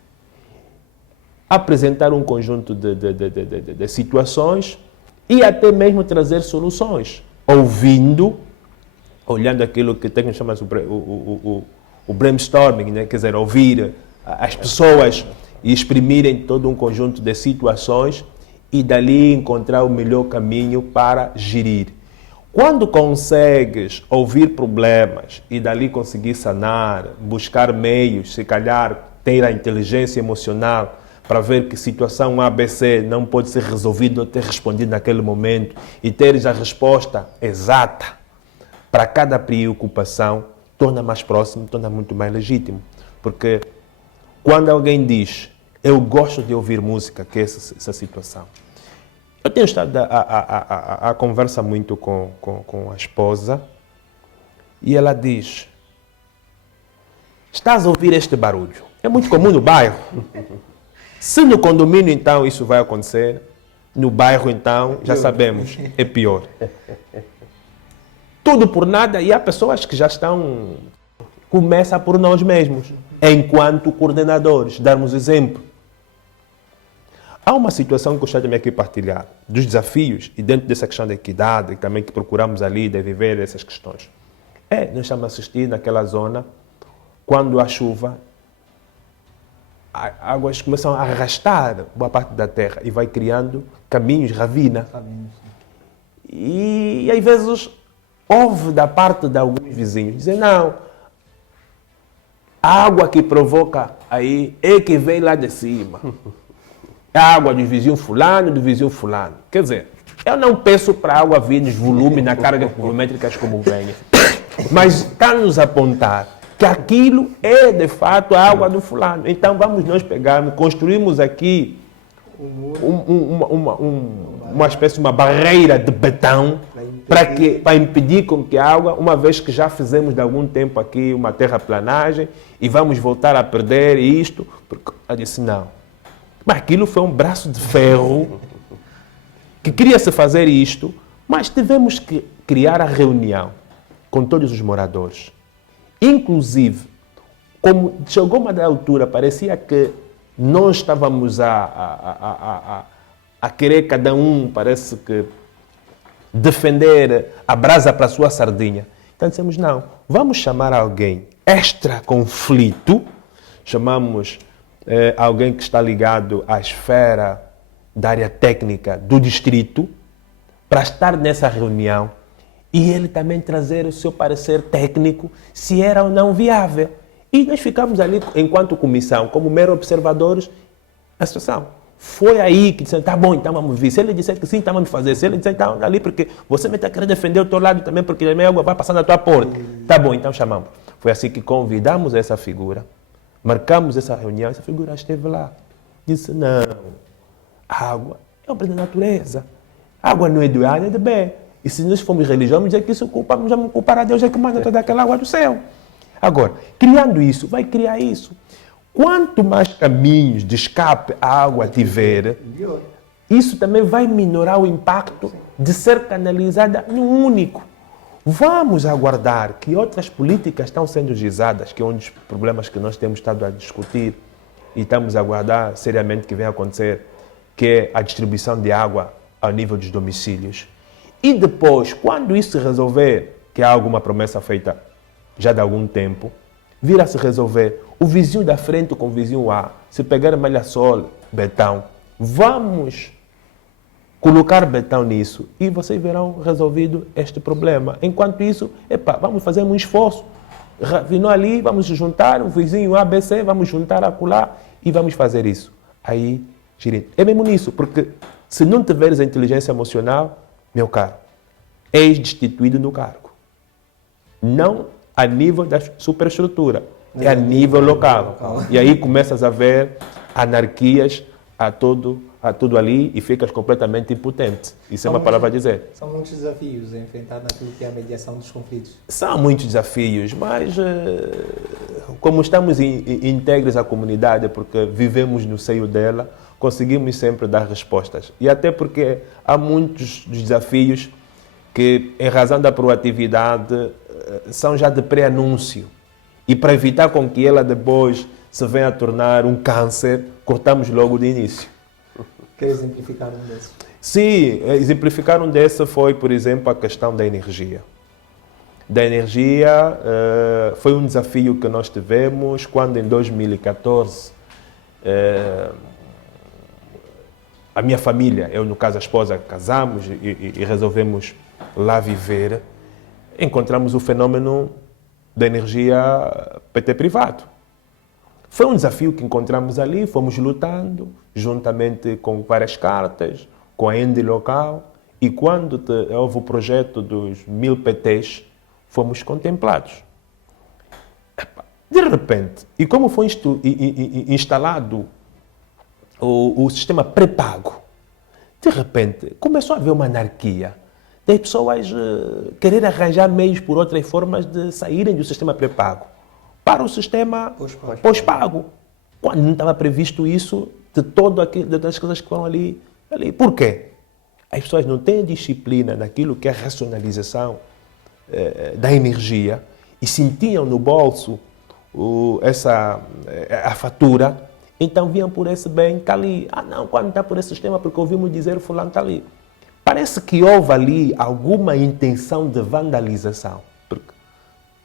apresentar um conjunto de situações e até mesmo trazer soluções, ouvindo, olhando aquilo que técnicos chamam o brainstorming, né? Quer dizer, ouvir as pessoas e exprimirem todo um conjunto de situações e dali encontrar o melhor caminho para gerir. Quando consegues ouvir problemas e dali conseguir sanar, buscar meios, se calhar ter a inteligência emocional para ver que situação ABC não pode ser resolvida ou ter respondido naquele momento e teres a resposta exata para cada preocupação, torna mais próximo, torna muito mais legítimo. Porque quando alguém diz, eu gosto de ouvir música, que é essa situação. Eu tenho estado a conversa muito com a esposa e ela diz, estás a ouvir este barulho? É muito comum no bairro. Se no condomínio, então, isso vai acontecer, no bairro, então, já sabemos, é pior. Tudo por nada, e há pessoas que já estão... Começa por nós mesmos, enquanto coordenadores, darmos exemplo. Há uma situação que eu gostaria também aqui de partilhar, dos desafios, e dentro dessa questão da equidade, também que procuramos ali de viver essas questões. Nós estamos a assistir naquela zona, quando a chuva, águas começam a arrastar boa parte da terra e vai criando caminhos, ravina. E às vezes houve da parte de alguns vizinhos dizer, não, a água que provoca aí é que vem lá de cima. A água do vizinho fulano, do vizinho fulano. Quer dizer, eu não peço para a água vir nos volumes, na carga volumétricas como venha. Mas está-nos a apontar que aquilo é, de fato, a água do fulano. Então, vamos nós pegarmos, construímos aqui uma espécie de uma barreira de betão para impedir com que a água, uma vez que já fizemos de algum tempo aqui uma terraplanagem e vamos voltar a perder isto. Eu disse, não. Mas aquilo foi um braço de ferro que queria-se fazer isto, mas tivemos que criar a reunião com todos os moradores. Inclusive, como chegou uma altura, parecia que nós estávamos a querer cada um, parece que, defender a brasa para a sua sardinha. Então dissemos, não, vamos chamar alguém extra-conflito, chamamos alguém que está ligado à esfera da área técnica do distrito, para estar nessa reunião e ele também trazer o seu parecer técnico, se era ou não viável. E nós ficamos ali, enquanto comissão, como meros observadores, a situação. Foi aí que disseram, tá bom, então vamos ver. Se ele disser que sim, então vamos fazer. Se ele disser, então, ali, porque você me está querendo defender o teu lado também, porque a minha água vai passar na tua porta. Tá bom, então chamamos. Foi assim que convidamos essa figura, marcamos essa reunião, essa figura esteve lá. Disse, não, a água é obra da natureza. A água não é do A, nem é do B. E se nós formos religiosos, vamos dizer que isso culpamos, vamos culpar a Deus, é que manda toda aquela água do céu. Agora, criando isso, vai criar isso. Quanto mais caminhos de escape a água tiver, isso também vai minorar o impacto de ser canalizada num único. Vamos aguardar que outras políticas estão sendo gizadas, que é um dos problemas que nós temos estado a discutir e estamos a aguardar seriamente que venha acontecer, que é a distribuição de água ao nível dos domicílios. E depois, quando isso se resolver, que há alguma promessa feita já de algum tempo, vir a se resolver, o vizinho da frente com o vizinho A, se pegar malha-sol, betão, vamos colocar betão nisso e vocês verão resolvido este problema. Enquanto isso, vamos fazer um esforço. Vindo ali, vamos juntar o vizinho A, B, C, vamos juntar acolá e vamos fazer isso. Aí, Chirito, é mesmo nisso, porque se não tiveres a inteligência emocional, meu caro, és destituído do cargo. Não a nível da superestrutura, é a nível local. E aí começas a ver anarquias a tudo ali e ficas completamente impotente. Isso é uma palavra a dizer. São muitos desafios a enfrentar naquilo que é a mediação dos conflitos. São muitos desafios, mas como estamos íntegros à comunidade, porque vivemos no seio dela, conseguimos sempre dar respostas. E até porque há muitos dos desafios que, em razão da proatividade, são já de pré-anúncio. E para evitar com que ela depois se venha a tornar um câncer, cortamos logo de início. Quer exemplificar um desses? Sim, exemplificar um desses foi, por exemplo, a questão da energia. Da energia foi um desafio que nós tivemos quando, em 2014, a minha família, eu no caso a esposa, casamos e resolvemos lá viver, encontramos o fenômeno da energia PT privado. Foi um desafio que encontramos ali, fomos lutando, juntamente com várias cartas, com a ENDE local, e quando houve o projeto dos 1000 PTs, fomos contemplados. De repente, e como foi instalado o sistema pré-pago, de repente começou a haver uma anarquia das pessoas querer arranjar meios por outras formas de saírem do sistema pré-pago para o sistema pós-pago. Quando não estava previsto isso, de todas as coisas que foram ali. Por quê? As pessoas não têm disciplina naquilo que é a racionalização da energia e sentiam no bolso a fatura, então vinham por esse bem, está ali. Não, quando está por esse sistema, porque ouvimos dizer fulano está ali. Parece que houve ali alguma intenção de vandalização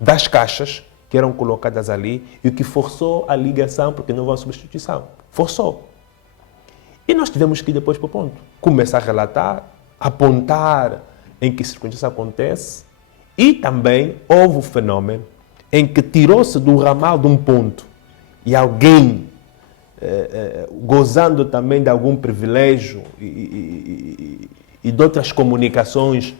das caixas que eram colocadas ali e o que forçou a ligação, porque não houve substituição. Forçou. E nós tivemos que ir depois para o ponto. Começar a relatar, apontar em que circunstância acontece e também houve o fenômeno em que tirou-se do ramal de um ponto e alguém gozando também de algum privilégio e de outras comunicações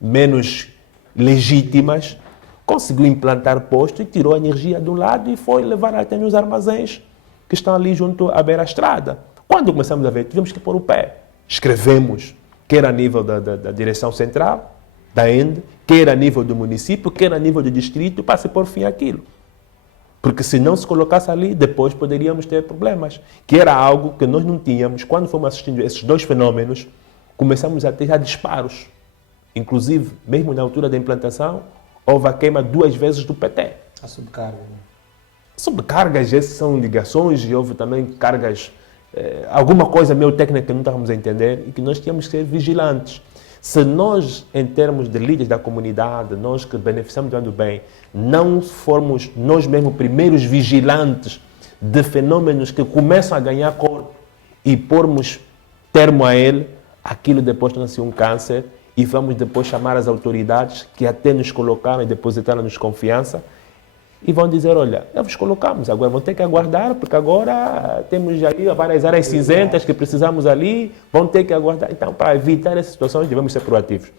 menos legítimas, conseguiu implantar posto e tirou a energia de um lado e foi levar até nos armazéns que estão ali junto à beira-estrada. Quando começamos a ver, tivemos que pôr o pé. Escrevemos, quer a nível da direção central, da ENDE, quer a nível do município, quer a nível do distrito, para se pôr fim àquilo. Porque se não se colocasse ali, depois poderíamos ter problemas. Que era algo que nós não tínhamos. Quando fomos assistindo esses dois fenômenos, começamos a ter já disparos. Inclusive, mesmo na altura da implantação, houve a queima 2 vezes do PT. A subcarga. sobrecargas, essas são ligações e houve também cargas, alguma coisa meio técnica que não estávamos a entender e que nós tínhamos que ser vigilantes. Se nós, em termos de líderes da comunidade, nós que beneficiamos do bem, não formos nós mesmos primeiros vigilantes de fenômenos que começam a ganhar corpo e pormos termo a ele, aquilo depois torna-se um câncer e vamos depois chamar as autoridades que até nos colocaram e depositaram-nos confiança e vão dizer, olha, nós vos colocamos, agora vão ter que aguardar, porque agora temos ali várias áreas cinzentas que precisamos ali, vão ter que aguardar. Então, para evitar essas situações, devemos ser proativos.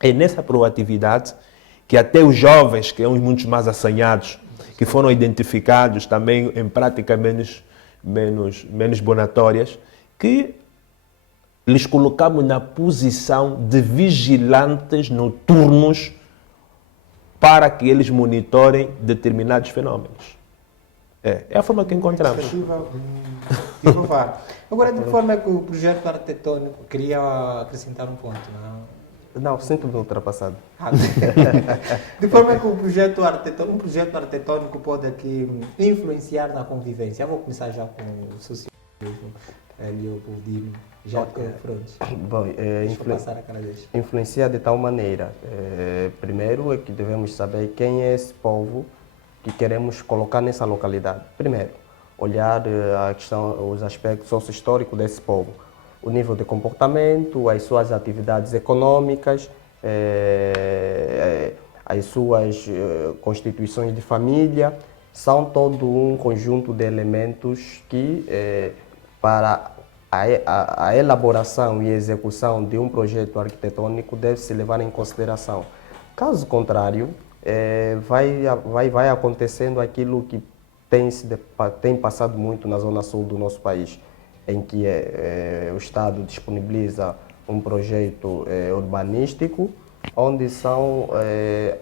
É nessa proatividade que até os jovens, que são muitos mais assanhados, que foram identificados também em práticas menos bonatórias, que lhes colocamos na posição de vigilantes noturnos para que eles monitorem determinados fenômenos. É a forma que encontramos. E provar. Agora, de que forma é que o projeto arquitetônico queria acrescentar um ponto? Não, sinto-me ultrapassado. De forma é que um projeto arquitetônico pode aqui influenciar na convivência? Eu vou começar já com o sociólogo Leopoldino, já que fronte. Bom, influencia de tal maneira. Primeiro é que devemos saber quem é esse povo que queremos colocar nessa localidade. Primeiro, olhar a questão, os aspectos socio-históricos desse povo. O nível de comportamento, as suas atividades econômicas, as suas constituições de família, são todo um conjunto de elementos que, para a elaboração e execução de um projeto arquitetônico, deve se levar em consideração. Caso contrário, vai acontecendo aquilo que tem passado muito na zona sul do nosso país, em que o Estado disponibiliza um projeto urbanístico, onde são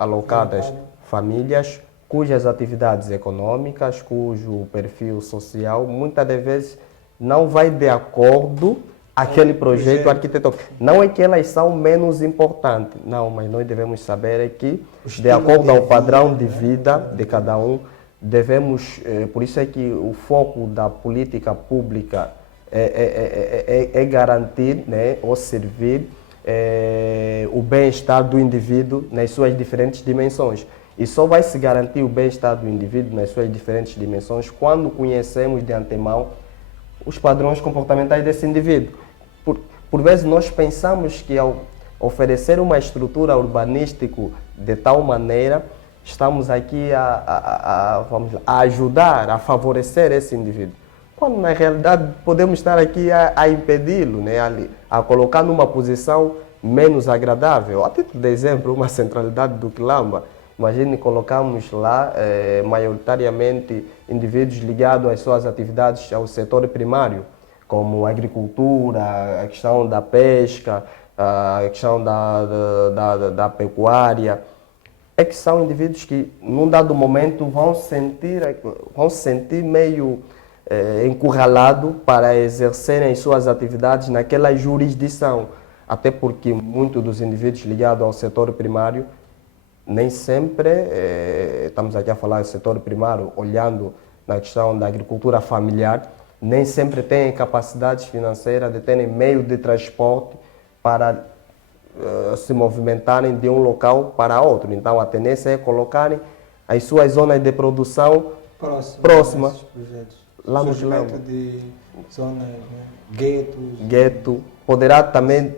alocadas famílias cujas atividades econômicas, cujo perfil social, muitas das vezes não vai de acordo aquele projeto arquitetônico. Não é que elas são menos importantes, não, mas nós devemos saber que, de acordo ao padrão de vida de cada um, devemos, por isso é que o foco da política pública é garantir, né, ou servir o bem-estar do indivíduo nas suas diferentes dimensões. E só vai se garantir o bem-estar do indivíduo nas suas diferentes dimensões quando conhecemos de antemão os padrões comportamentais desse indivíduo. Por vezes nós pensamos que ao oferecer uma estrutura urbanística de tal maneira, estamos aqui vamos lá, a ajudar, a favorecer esse indivíduo. Quando na realidade podemos estar aqui a impedi-lo, né, a colocar numa posição menos agradável. A título de exemplo, uma centralidade do Quilamba. Imagine colocamos lá maioritariamente indivíduos ligados às suas atividades ao setor primário, como a agricultura, a questão da pesca, a questão da pecuária. É que são indivíduos que, num dado momento, vão se sentir meio encurralados para exercerem as suas atividades naquela jurisdição. Até porque muitos dos indivíduos ligados ao setor primário, nem sempre, estamos aqui a falar do setor primário, olhando na questão da agricultura familiar, nem sempre têm capacidades financeiras de terem meio de transporte para se movimentarem de um local para outro. Então, a tendência é colocarem as suas zonas de produção próximas. Lá no surgimento de zonas, né? Gueto. Poderá também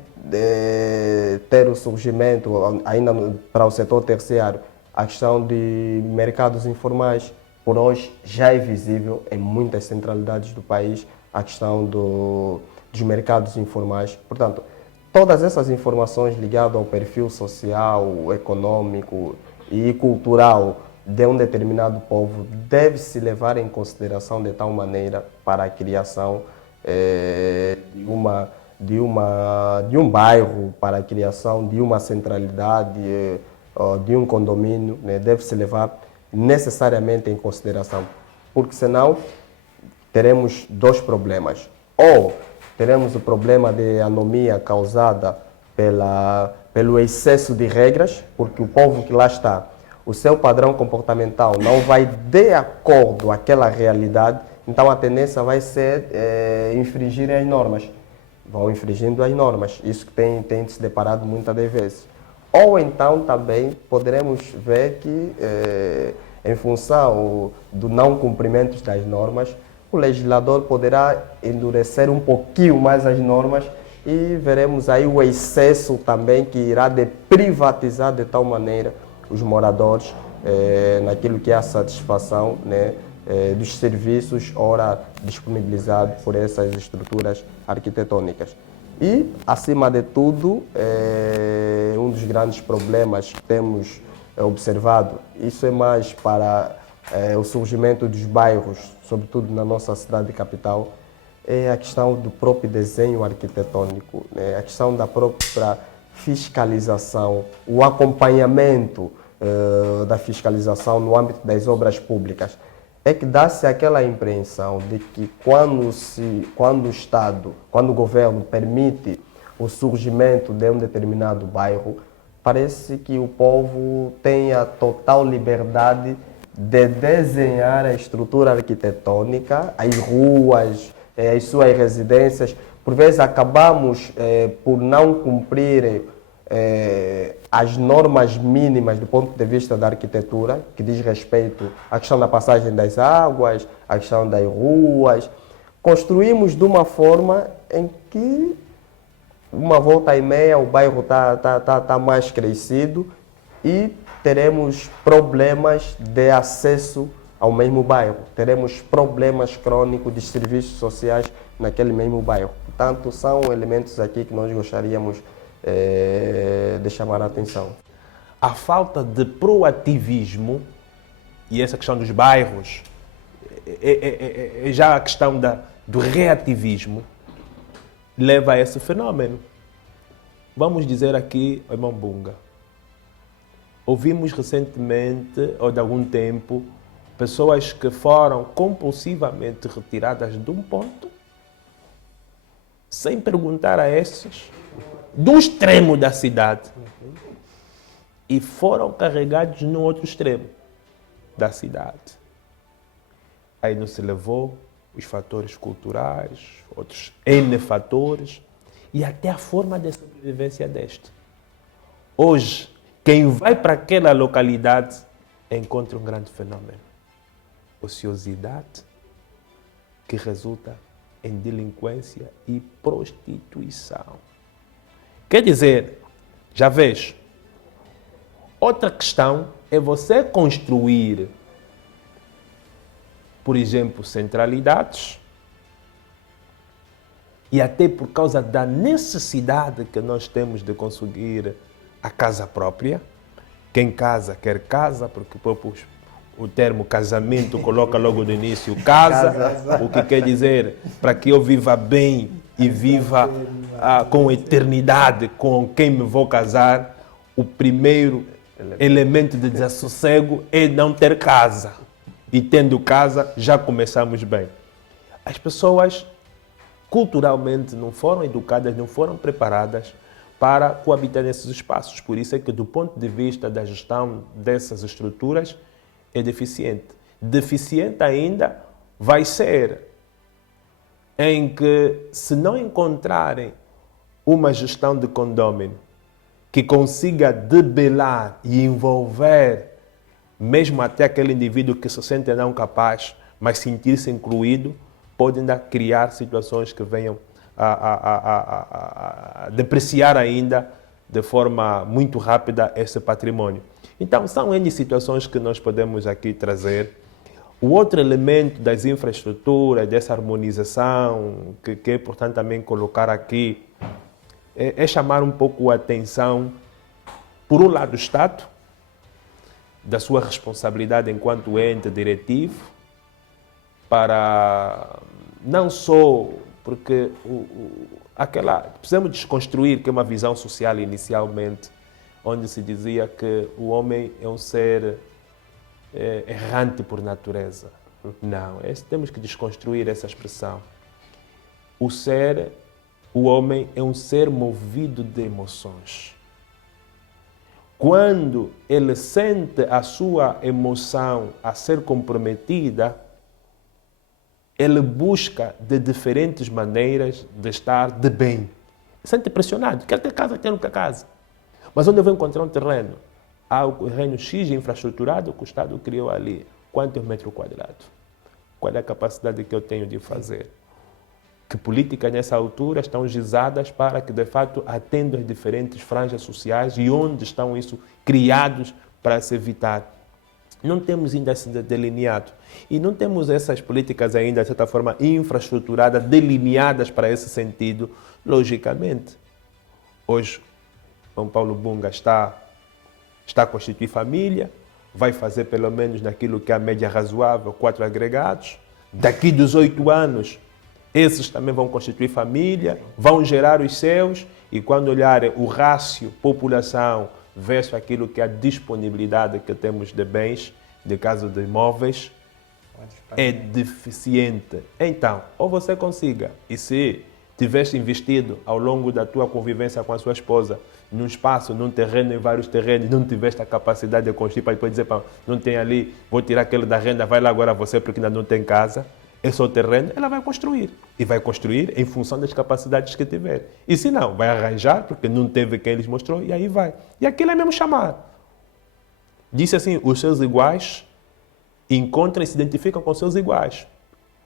ter o surgimento, ainda para o setor terciário, a questão de mercados informais. Por hoje já é visível em muitas centralidades do país a questão dos mercados informais. Portanto, todas essas informações ligadas ao perfil social, econômico e cultural de um determinado povo deve se levar em consideração de tal maneira para a criação de um bairro, para a criação de uma centralidade, de um condomínio, né? Deve se levar necessariamente em consideração, porque senão teremos dois problemas. Ou teremos o problema de anomia causada pelo excesso de regras, porque o povo que lá está, o seu padrão comportamental não vai de acordo com aquela realidade, então a tendência vai ser infringir as normas. Vão infringindo as normas. Isso que tem se deparado muitas das vezes. Ou então também poderemos ver que, em função do não cumprimento das normas, o legislador poderá endurecer um pouquinho mais as normas e veremos aí o excesso também que irá de privatizar de tal maneira os moradores naquilo que é a satisfação, né, dos serviços ora disponibilizados por essas estruturas arquitetônicas. E, acima de tudo, um dos grandes problemas que temos observado, isso é mais para o surgimento dos bairros, sobretudo na nossa cidade capital, é a questão do próprio desenho arquitetônico, né? A questão da própria fiscalização, o acompanhamento da fiscalização no âmbito das obras públicas. É que dá-se aquela impressão de que quando o Estado, quando o governo permite o surgimento de um determinado bairro, parece que o povo tem a total liberdade de desenhar a estrutura arquitetônica, as ruas, as suas residências. Por vezes acabamos por não cumprir as normas mínimas do ponto de vista da arquitetura, que diz respeito à questão da passagem das águas, à questão das ruas. Construímos de uma forma em que, uma volta e meia, o bairro está mais crescido e teremos problemas de acesso ao mesmo bairro. Teremos problemas crônicos de serviços sociais naquele mesmo bairro. Portanto, são elementos aqui que nós gostaríamos de chamar a atenção. A falta de proativismo, e essa questão dos bairros, é já a questão do reativismo, leva a esse fenômeno. Vamos dizer aqui, em Mambunga, ouvimos recentemente, ou de algum tempo, pessoas que foram compulsivamente retiradas de um ponto, sem perguntar a esses, do extremo da cidade, e foram carregados no outro extremo da cidade. Aí não se levou os fatores culturais, outros N fatores, e até a forma de sobrevivência deste. Hoje, quem vai para aquela localidade encontra um grande fenômeno. Ociosidade, que resulta em delinquência e prostituição. Quer dizer, já vês, outra questão é você construir, por exemplo, centralidades, e até por causa da necessidade que nós temos de conseguir a casa própria. Quem casa quer casa, porque o termo casamento coloca logo no início casa, o que quer dizer para que eu viva bem e viva com eternidade com quem me vou casar, o primeiro elemento de desassossego é não ter casa. E tendo casa, já começamos bem. As pessoas culturalmente não foram educadas, não foram preparadas para coabitar nesses espaços. Por isso é que, do ponto de vista da gestão dessas estruturas, é deficiente. Deficiente ainda vai ser em que, se não encontrarem uma gestão de condômino que consiga debelar e envolver mesmo até aquele indivíduo que se sente não capaz, mas sentir-se incluído, pode ainda criar situações que venham a depreciar ainda de forma muito rápida esse patrimônio. Então, são N situações que nós podemos aqui trazer. O outro elemento das infraestruturas, dessa harmonização, que é importante também colocar aqui, é chamar um pouco a atenção, por um lado, do Estado, da sua responsabilidade enquanto ente diretivo, para não só porque precisamos desconstruir que é uma visão social inicialmente, onde se dizia que o homem é um ser errante por natureza. Não, temos que desconstruir essa expressão. O homem é um ser movido de emoções. quando ele sente a sua emoção a ser comprometida, ele busca de diferentes maneiras de estar de bem. Sente pressionado, quer ter casa, quer não ter casa. Mas onde eu vou encontrar um terreno? Há o terreno X infraestruturado que o Estado criou ali. Quantos metros quadrados? Qual é a capacidade que eu tenho de fazer? Que políticas nessa altura estão gizadas para que, de fato, atendam as diferentes franjas sociais e onde estão isso criados para se evitar. Não temos ainda esse delineado. E não temos essas políticas ainda, de certa forma, infraestruturadas, delineadas para esse sentido, logicamente. Hoje, João Paulo Bunga está a constituir família, vai fazer pelo menos naquilo que é a média razoável, 4 agregados. Daqui dos 8 anos, esses também vão constituir família, vão gerar os seus, e quando olharem o rácio população versus aquilo que é a disponibilidade que temos de bens, de caso de imóveis, é deficiente. Então, ou você consiga, e se tiveste investido ao longo da tua convivência com a sua esposa, num espaço, num terreno, em vários terrenos, não tiveste a capacidade de construir para depois dizer, pá, não tem ali, vou tirar aquele da renda, vai lá agora você porque ainda não tem casa, esse é o terreno, ela vai construir. E vai construir em função das capacidades que tiver. E se não, vai arranjar, porque não teve quem lhes mostrou, e aí vai. E aquilo é mesmo chamar. Disse assim, os seus iguais encontram e se identificam com os seus iguais.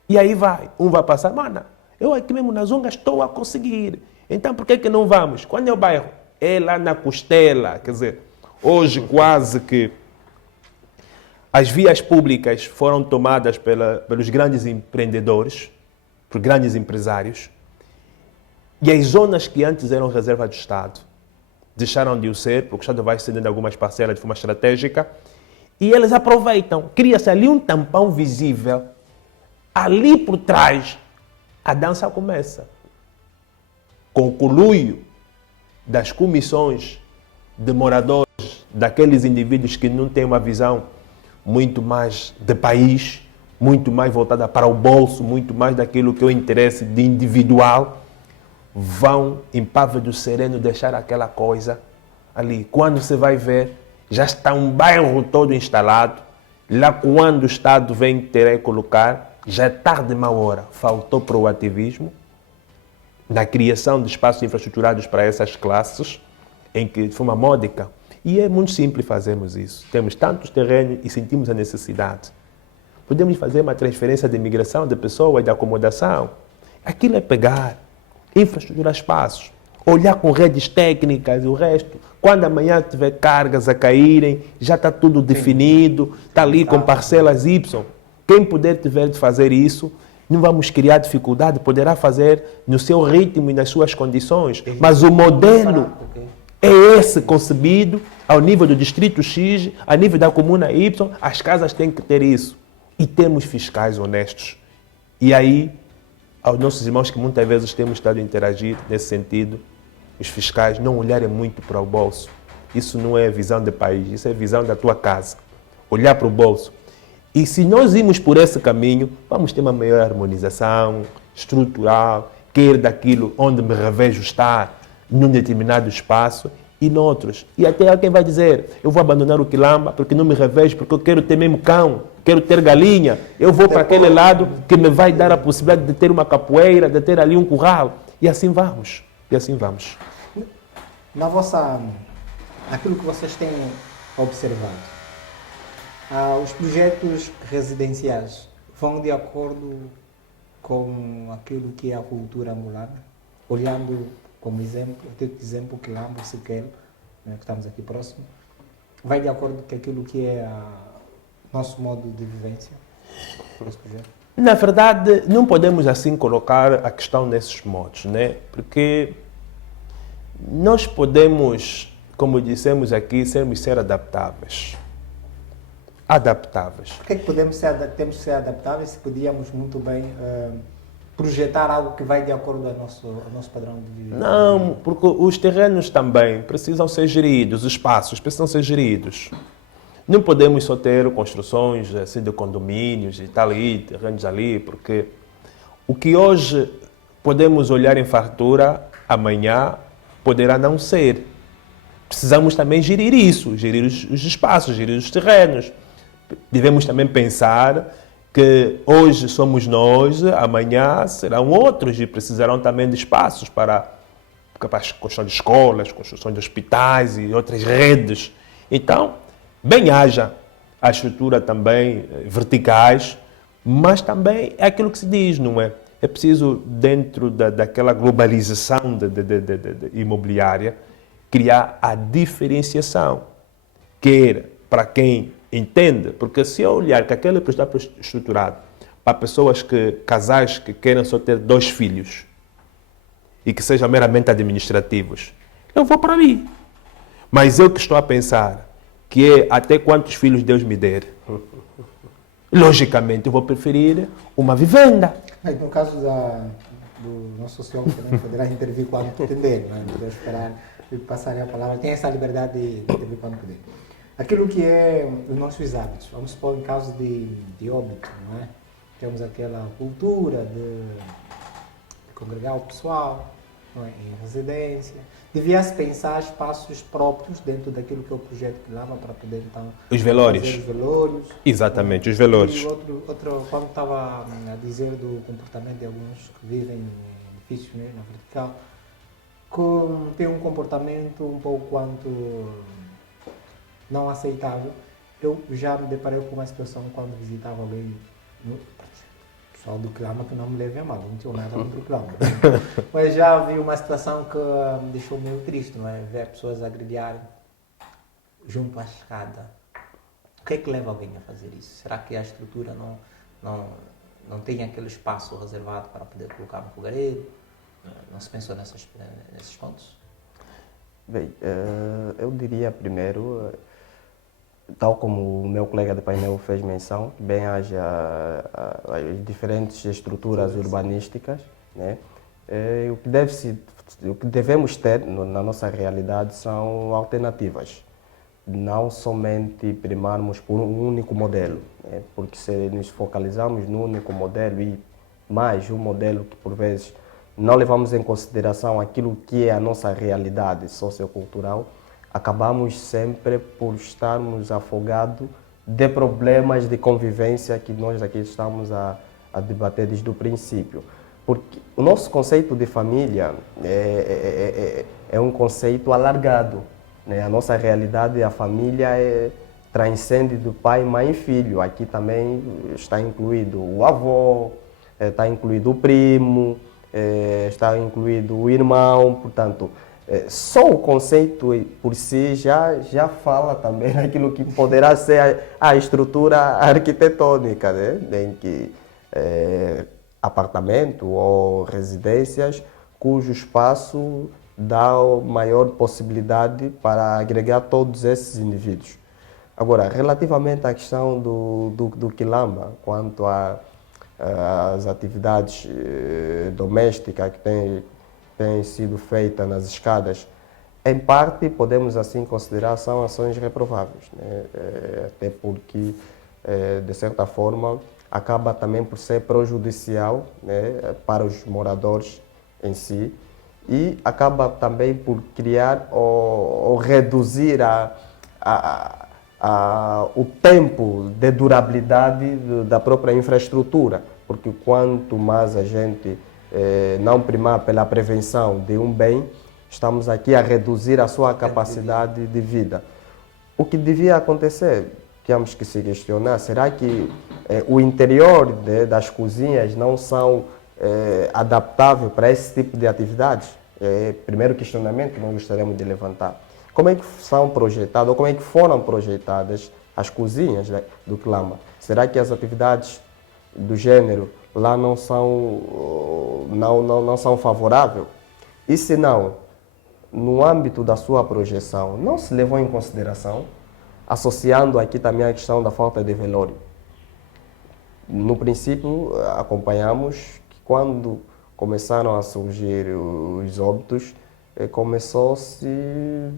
E aí vai. Um vai passar, mano, eu aqui mesmo nas Zungas estou a conseguir. Então por que não vamos? Quando é o bairro? É lá na Costela. Quer dizer, hoje quase que as vias públicas foram tomadas pelos grandes empreendedores, por grandes empresários, e as zonas que antes eram reserva do Estado deixaram de o ser, porque o Estado vai cedendo algumas parcelas de forma estratégica, e eles aproveitam. Cria-se ali um tampão visível, ali por trás a dança começa. Com o conluio das comissões de moradores, daqueles indivíduos que não têm uma visão muito mais de país, muito mais voltada para o bolso, muito mais daquilo que é o interesse de individual, vão em Pávido Sereno deixar aquela coisa ali. Quando você vai ver, já está um bairro todo instalado. Lá quando o Estado vem querer colocar, já é tarde de má hora. Faltou proativismo na criação de espaços infraestruturados para essas classes, em que de forma módica. E é muito simples fazermos isso. Temos tantos terrenos e sentimos a necessidade. Podemos fazer uma transferência de migração de pessoas, de acomodação. Aquilo é pegar, infraestruturar espaços, olhar com redes técnicas e o resto. Quando amanhã tiver cargas a caírem, já está tudo definido, está ali com parcelas Y. Quem puder tiver de fazer isso, não vamos criar dificuldade, poderá fazer no seu ritmo e nas suas condições. Mas o modelo é esse concebido ao nível do distrito X, a nível da comuna Y, as casas têm que ter isso. E temos fiscais honestos. E aí, aos nossos irmãos que muitas vezes temos estado a interagir nesse sentido, os fiscais não olharem muito para o bolso. Isso não é visão de país, isso é visão da tua casa. Olhar para o bolso. E se nós irmos por esse caminho, vamos ter uma maior harmonização estrutural, quer daquilo onde me revejo estar, num determinado espaço e noutros. E até alguém vai dizer, eu vou abandonar o quilamba porque não me revejo, porque eu quero ter mesmo cão, quero ter galinha, eu vou para aquele lado que me vai dar a possibilidade de ter uma capoeira, de ter ali um curral. E assim vamos. E assim vamos. Naquilo que vocês têm observado, os projetos residenciais vão de acordo com aquilo que é a cultura angolana, olhando como exemplo, eu tenho exemplo Quilamba, Siquel, né, que estamos aqui próximo, vai de acordo com aquilo que é nosso modo de vivência por esse projeto? Na verdade, não podemos assim colocar a questão nesses modos, né? Porque nós podemos, como dissemos aqui, ser adaptáveis. Adaptáveis. Por que temos que ser adaptáveis se podíamos muito bem projetar algo que vai de acordo ao nosso padrão de vida? Não, porque os terrenos também precisam ser geridos, os espaços precisam ser geridos. Não podemos só ter construções assim, de condomínios e tal, ali, terrenos ali, porque o que hoje podemos olhar em fartura, amanhã poderá não ser. precisamos também gerir isso, gerir os espaços, gerir os terrenos. Devemos também pensar que hoje somos nós, amanhã serão outros e precisarão também de espaços para a construção de escolas, construção de hospitais e outras redes. Então, bem haja a estrutura também verticais, mas também é aquilo que se diz, não é? É preciso, dentro daquela globalização imobiliária, criar a diferenciação, quer para quem entende, porque se eu olhar que aquele está estruturado para pessoas casais que queiram só ter 2 filhos e que sejam meramente administrativos, eu vou para ali. Mas eu que estou a pensar que é até quantos filhos Deus me der, logicamente eu vou preferir uma vivenda. No caso do nosso sociólogo também poderá intervir quando entender, não é? Poder esperar e passar a palavra. Tem essa liberdade de intervir quando puder. Aquilo que é os nossos hábitos, vamos supor em caso de óbito, não é? Temos aquela cultura de congregar o pessoal, não é? Em residência. Devia-se pensar espaços próprios dentro daquilo que é o projeto que lava para poder então Os velórios. fazer os velórios. Exatamente, os velórios. E outro, quando estava a dizer do comportamento de alguns que vivem em edifícios, né, na vertical, tem um comportamento um pouco quanto não aceitável. Eu já me deparei com uma situação quando visitava alguém, pessoal do Clama, que não me leve a mal, não tinha nada contra o Clama. Mas já vi uma situação que me deixou meio triste, não é? Ver pessoas agredirem junto à escada. O que é que leva alguém a fazer isso? Será que a estrutura não tem aquele espaço reservado para poder colocar um fogareiro? Não se pensou nesses pontos? Bem, eu diria primeiro, tal como o meu colega de painel fez menção, que bem haja as diferentes estruturas urbanísticas, né? O que devemos ter na nossa realidade são alternativas, não somente primarmos por um único modelo, né? Porque se nos focalizarmos no único modelo e mais um modelo que por vezes não levamos em consideração aquilo que é a nossa realidade sociocultural, acabamos sempre por estarmos afogados de problemas de convivência que nós aqui estamos a debater desde o princípio. Porque o nosso conceito de família é um conceito alargado, né? A nossa realidade, a família transcende do pai, mãe e filho. Aqui também está incluído o avô, está incluído o primo, está incluído o irmão, portanto, só o conceito por si já fala também naquilo que poderá ser a estrutura arquitetônica, né? Em que apartamento ou residências cujo espaço dá maior possibilidade para agregar todos esses indivíduos. Agora, relativamente à questão do quilamba, quanto às atividades domésticas que têm sido feitas nas escadas, em parte podemos assim considerar são ações reprováveis, né? Até porque, de certa forma, acaba também por ser prejudicial, né, para os moradores em si e acaba também por criar ou reduzir o tempo de durabilidade da própria infraestrutura, porque quanto mais a gente não primar pela prevenção de um bem, estamos aqui a reduzir a sua capacidade de vida. O que devia acontecer, temos que se questionar, será que o interior das cozinhas não são adaptáveis para esse tipo de atividades? Primeiro questionamento que nós gostaríamos de levantar. Como é que são projetadas, ou como é que foram projetadas as cozinhas do Clama? Será que as atividades do gênero lá não são favoráveis? E se não, no âmbito da sua projeção, não se levou em consideração, associando aqui também a questão da falta de velório? No princípio, acompanhamos que quando começaram a surgir os óbitos, começou-se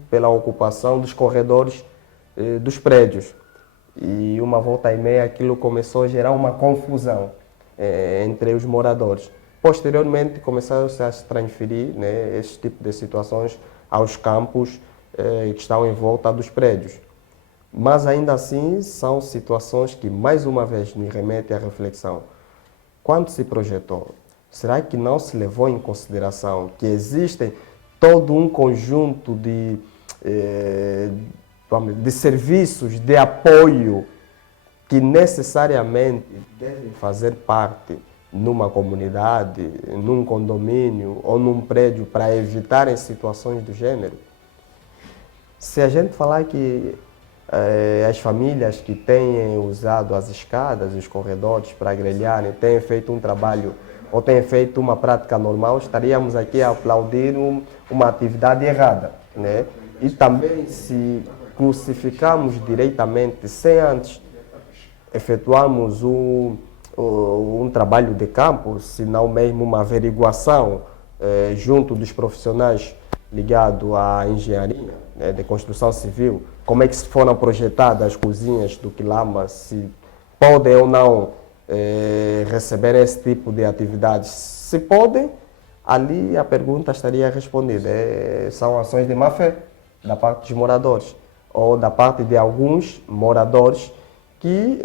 pela ocupação dos corredores dos prédios. E uma volta e meia aquilo começou a gerar uma confusão entre os moradores. Posteriormente começaram-se a se transferir, né, esse tipo de situações aos campos que estão em volta dos prédios. Mas ainda assim são situações que mais uma vez me remetem à reflexão. Quando se projetou, será que não se levou em consideração que existem todo um conjunto de serviços de apoio que necessariamente devem fazer parte numa comunidade, num condomínio ou num prédio para evitarem situações do gênero? Se a gente falar que as famílias que têm usado as escadas, os corredores para grelharem, têm feito um trabalho ou têm feito uma prática normal, estaríamos aqui a aplaudir uma atividade errada, né? E também se crucificamos diretamente, sem antes efetuarmos um trabalho de campo, se não mesmo uma averiguação junto dos profissionais ligados à engenharia, né, de construção civil, como é que foram projetadas as cozinhas do Quilama, se podem ou não receber esse tipo de atividades. Se podem, ali a pergunta estaria respondida. São ações de má-fé da parte dos moradores, ou da parte de alguns moradores que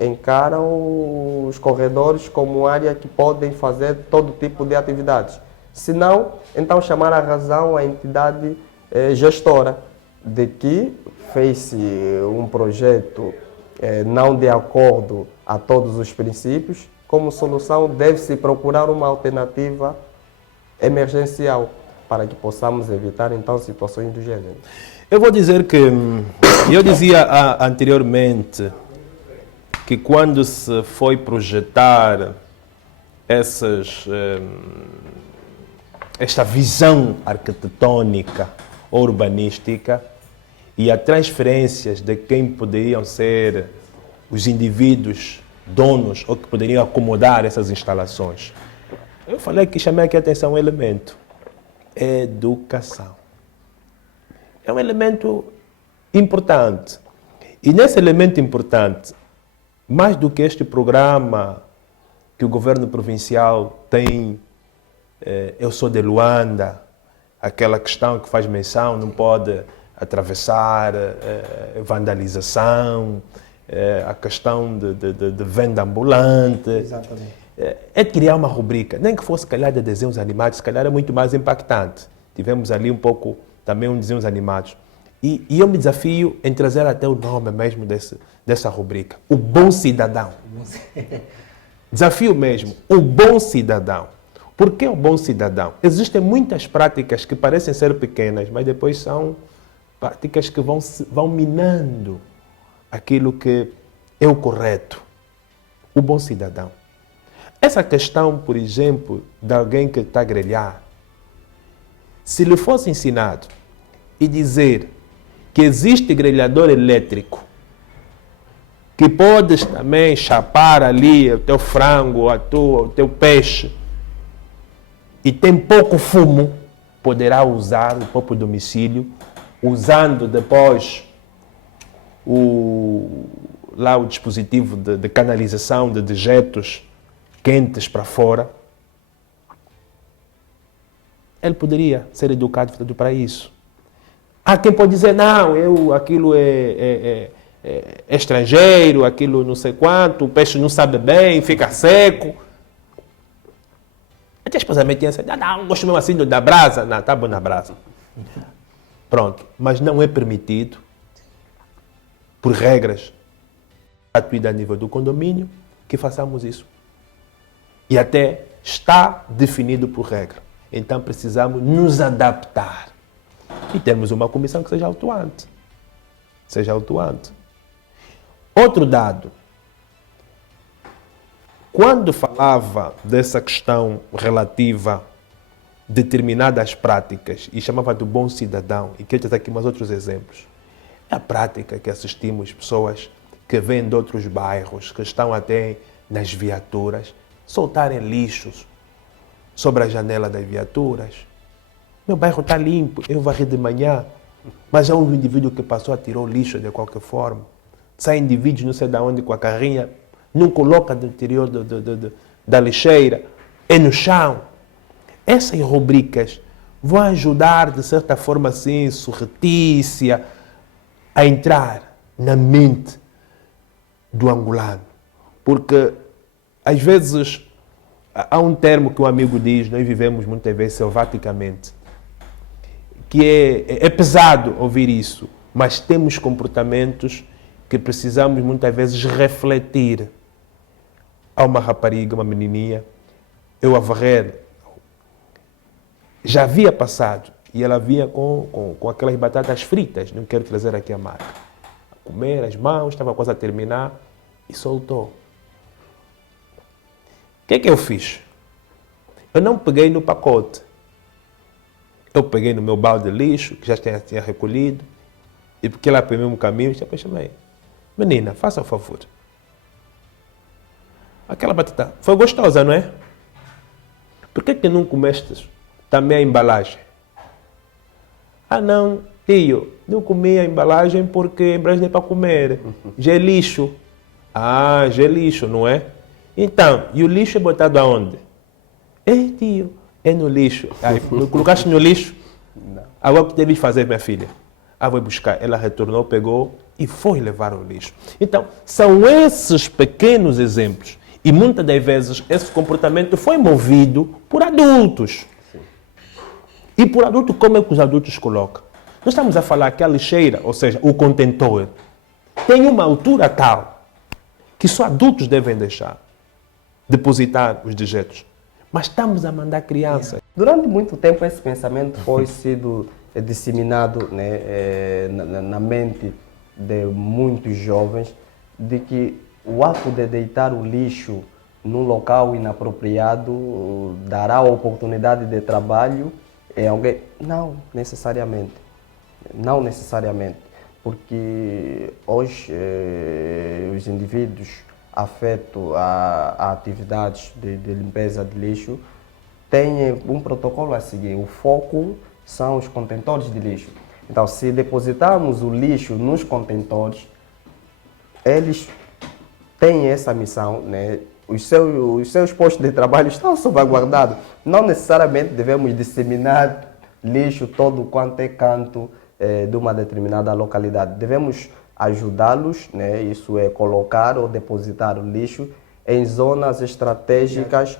encaram os corredores como área que podem fazer todo tipo de atividades. Se não, então chamar a razão a entidade gestora de que fez-se um projeto não de acordo a todos os princípios, como solução deve-se procurar uma alternativa emergencial para que possamos evitar então situações do gênero. Eu vou dizer que, eu dizia anteriormente que quando se foi projetar esta visão arquitetônica urbanística e as transferências de quem poderiam ser os indivíduos donos ou que poderiam acomodar essas instalações, eu chamei aqui a atenção um elemento: educação. É um elemento importante. E nesse elemento importante, mais do que este programa que o governo provincial tem, Eu Sou de Luanda, aquela questão que faz menção, não pode atravessar, vandalização, a questão de venda ambulante. Exatamente. É criar uma rubrica, nem que fosse, se calhar, de desenhos animados, se calhar é muito mais impactante. Tivemos ali um pouco também um desenhos animados. E eu me desafio em trazer até o nome mesmo dessa rubrica, o bom cidadão. Desafio mesmo, o bom cidadão. Por que o bom cidadão? Existem muitas práticas que parecem ser pequenas, mas depois são práticas que vão minando aquilo que é o correto. O bom cidadão. Essa questão, por exemplo, de alguém que está a grelhar, se lhe fosse ensinado e dizer que existe grelhador elétrico, que podes também chapar ali o teu frango, o teu peixe, e tem pouco fumo, poderá usar o próprio domicílio, usando depois o dispositivo de canalização de dejetos quentes para fora. Ele poderia ser educado para isso. Há quem pode dizer, não, aquilo é estrangeiro, aquilo não sei quanto, o peixe não sabe bem, fica seco. Até a esposa me tinha assim, não, gosto mesmo assim da brasa. Não, está bom na brasa. Pronto, mas não é permitido, por regras atuídas a nível do condomínio, que façamos isso. E até está definido por regra. Então precisamos nos adaptar. E temos uma comissão que seja autuante. Outro dado. Quando falava dessa questão relativa a determinadas práticas e chamava de bom cidadão, e quero trazer aqui mais outros exemplos, é a prática que assistimos pessoas que vêm de outros bairros, que estão até nas viaturas, soltarem lixos sobre a janela das viaturas. Meu bairro está limpo, eu varri de manhã, mas há um indivíduo que passou, tirou lixo de qualquer forma. Sai indivíduos, não sei de onde, com a carrinha, não coloca no interior da lixeira, é no chão. Essas rubricas vão ajudar, de certa forma assim, surretícia, a entrar na mente do angolano. Porque, às vezes, há um termo que um amigo diz, nós vivemos muitas vezes selvaticamente, que é pesado ouvir isso, mas temos comportamentos que precisamos muitas vezes refletir. Há uma rapariga, uma menininha, eu a varrer, já havia passado, e ela vinha com aquelas batatas fritas, não quero trazer aqui a marca, a comer as mãos, estava quase a terminar, e soltou. O que é que eu fiz? Eu não peguei no pacote. Eu peguei no meu balde de lixo, que já tinha recolhido, e porque ela pegou um caminho, eu chamei. Menina, faça o favor. Aquela batata foi gostosa, não é? Por que não comeste também a embalagem? Ah, não, tio, não comi a embalagem porque a embalagem é para comer. Já é lixo. Ah, já é lixo, não é? Então, e o lixo é botado aonde? Tio, é no lixo. Aí, colocaste no lixo? Não. Agora o que deves fazer, minha filha? Vou buscar. Ela retornou, pegou e foi levar o lixo. Então, são esses pequenos exemplos. E muitas das vezes esse comportamento foi movido por adultos. Sim. E por adulto, como é que os adultos colocam? Nós estamos a falar que a lixeira, ou seja, o contentor, tem uma altura tal que só adultos devem deixar depositar os dejetos. Mas estamos a mandar crianças. Durante muito tempo esse pensamento foi sido disseminado, né, na mente de muitos jovens, de que o ato de deitar o lixo num local inapropriado dará oportunidade de trabalho a alguém. Não necessariamente. Não necessariamente. Porque hoje os indivíduos afetos a atividades de limpeza de lixo têm um protocolo a seguir. O foco são os contentores de lixo. Então, se depositarmos o lixo nos contentores, eles têm essa missão, né? Os seus postos de trabalho estão salvaguardados. Não necessariamente devemos disseminar lixo todo quanto é canto de uma determinada localidade. Devemos ajudá-los, né? Isso é colocar ou depositar o lixo em zonas estratégicas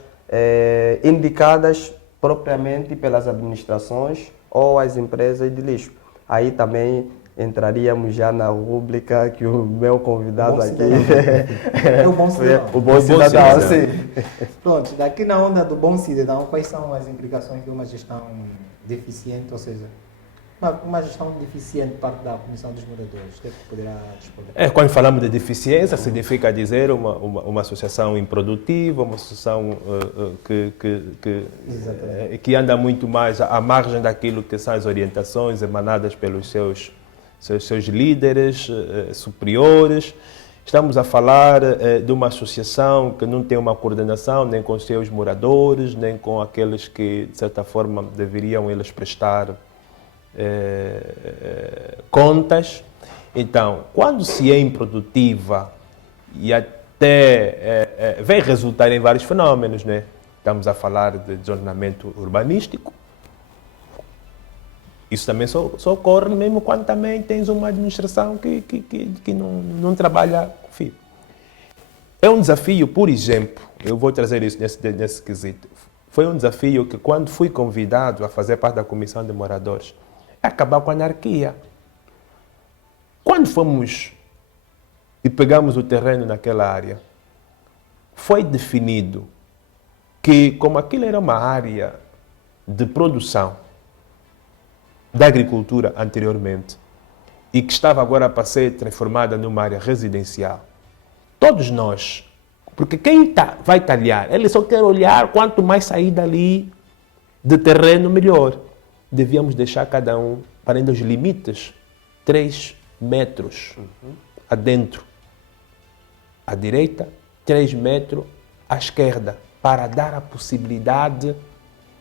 indicadas propriamente pelas administrações ou as empresas de lixo. Aí também entraríamos já na rúbrica que o meu convidado aqui é o bom cidadão. O bom cidadão, sim. Pronto, daqui na onda do bom cidadão, quais são as implicações de uma gestão deficiente, ou seja, uma gestão deficiente parte da Comissão dos Moradores? O que é que poderá responder? Quando falamos de deficiência, significa dizer uma associação improdutiva, uma associação que anda muito mais à margem daquilo que são as orientações emanadas pelos seus líderes superiores. Estamos a falar de uma associação que não tem uma coordenação nem com os seus moradores, nem com aqueles que, de certa forma, deveriam eles prestar contas. Então, quando se é improdutiva e até vem resultar em vários fenómenos, né? Estamos a falar de desordenamento urbanístico. Isso também só ocorre mesmo quando também tens uma administração que não trabalha com fio. É um desafio, por exemplo, eu vou trazer isso nesse quesito. Foi um desafio que, quando fui convidado a fazer parte da Comissão de Moradores, é acabar com a anarquia. Quando fomos e pegamos o terreno naquela área, foi definido que, como aquilo era uma área de produção da agricultura anteriormente e que estava agora para ser transformada numa área residencial, todos nós, porque quem vai talhar, ele só quer olhar quanto mais sair dali de terreno, melhor. Devíamos deixar cada um, para os limites, 3 metros adentro, à direita, 3 metros à esquerda, para dar a possibilidade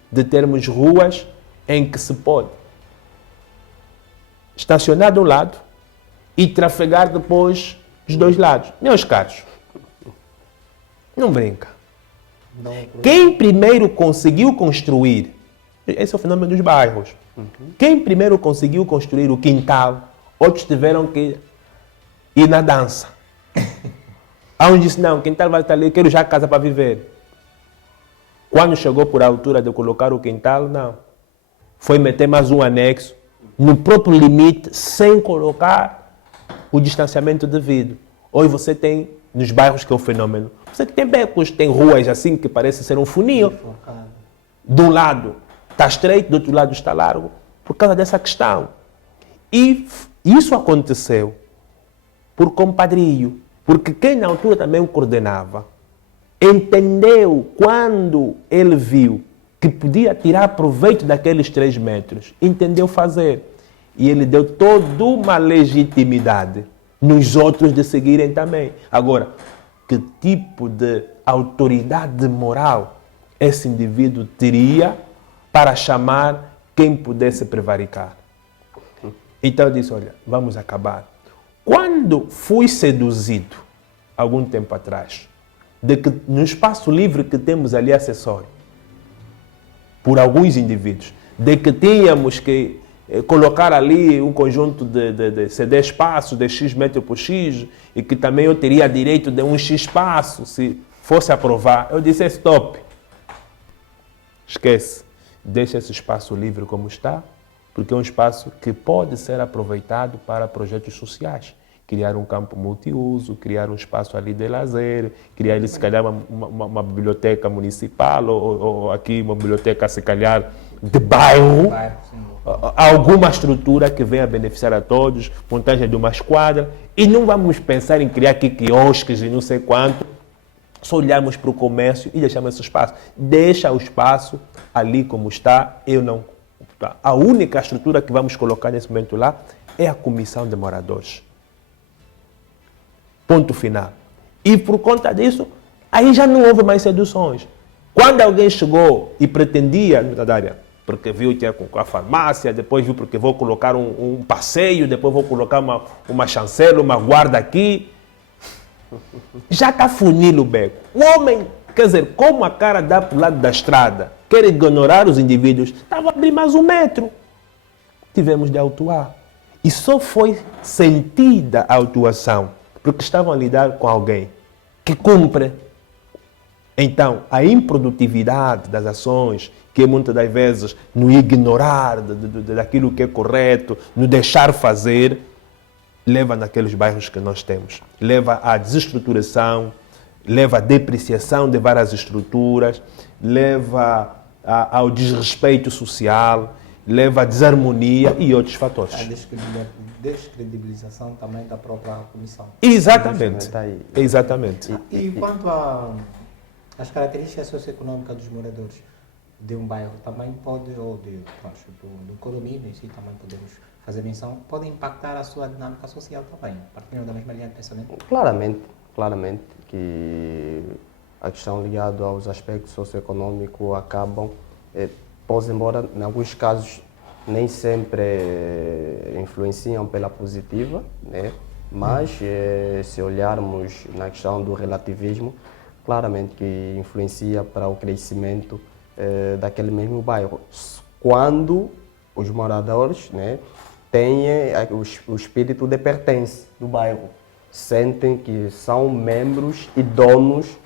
de termos ruas em que se pode estacionar de um lado e trafegar depois dos dois lados. Meus caros, não brinca. Quem primeiro conseguiu construir Esse é o fenômeno dos bairros. Quem primeiro conseguiu construir o quintal, outros tiveram que ir na dança. Há uns disse, não, o quintal vai estar ali, eu quero já casa para viver. Quando chegou por a altura de colocar o quintal, não. Foi meter mais um anexo, no próprio limite, sem colocar o distanciamento devido. Hoje você tem, nos bairros que é o fenômeno, você tem becos, tem ruas assim que parece ser um funil. De um lado está estreito, do outro lado está largo, por causa dessa questão. E isso aconteceu por compadrio, porque quem na altura também o coordenava, entendeu quando ele viu que podia tirar proveito daqueles 3 metros, entendeu fazer. E ele deu toda uma legitimidade nos outros de seguirem também. Agora, que tipo de autoridade moral esse indivíduo teria para chamar quem pudesse prevaricar? Então eu disse, olha, vamos acabar. Quando fui seduzido, algum tempo atrás, de que no espaço livre que temos ali acessório, por alguns indivíduos, de que tínhamos que colocar ali um conjunto de CD espaços de X metro por X e que também eu teria direito de um X espaço se fosse aprovar, eu disse, stop. Esquece, deixa esse espaço livre como está, porque é um espaço que pode ser aproveitado para projetos sociais. Criar um campo multiuso, criar um espaço ali de lazer, criar ali, se calhar, uma biblioteca municipal ou aqui uma biblioteca, se calhar, de bairro. Alguma estrutura que venha beneficiar a todos, montagem de uma esquadra. E não vamos pensar em criar aqui quiosques e não sei quanto. Só olharmos para o comércio e deixarmos esse espaço. Deixa o espaço ali como está, eu não. A única estrutura que vamos colocar nesse momento lá é a comissão de moradores. Ponto final. E por conta disso, aí já não houve mais seduções. Quando alguém chegou e pretendia, porque viu que ia com a farmácia, depois viu porque vou colocar um passeio, depois vou colocar uma chancela, uma guarda aqui, já está funil o beco. O homem, quer dizer, como a cara dá para o lado da estrada, quer ignorar os indivíduos, estava a abrir mais 1 metro. Tivemos de autuar. E só foi sentida a autuação porque estavam a lidar com alguém que cumpre. Então, a improdutividade das ações, que muitas das vezes no ignorar daquilo que é correto, no deixar fazer, leva naqueles bairros que nós temos. Leva à desestruturação, leva à depreciação de várias estruturas, leva ao desrespeito social, leva à desarmonia e outros fatores. A descredibilização também da própria comissão. Exatamente. Exatamente. E quanto às características socioeconômicas dos moradores de um bairro, também pode, ou do condomínio em si, também podemos fazer menção, pode impactar a sua dinâmica social também, partindo da mesma linha de pensamento? Claramente que a questão ligada aos aspectos socioeconômicos acabam, pois embora em alguns casos nem sempre influenciam pela positiva, né? Mas se olharmos na questão do relativismo, claramente que influencia para o crescimento daquele mesmo bairro. Quando os moradores, né, têm o espírito de pertence do bairro, sentem que são membros e donos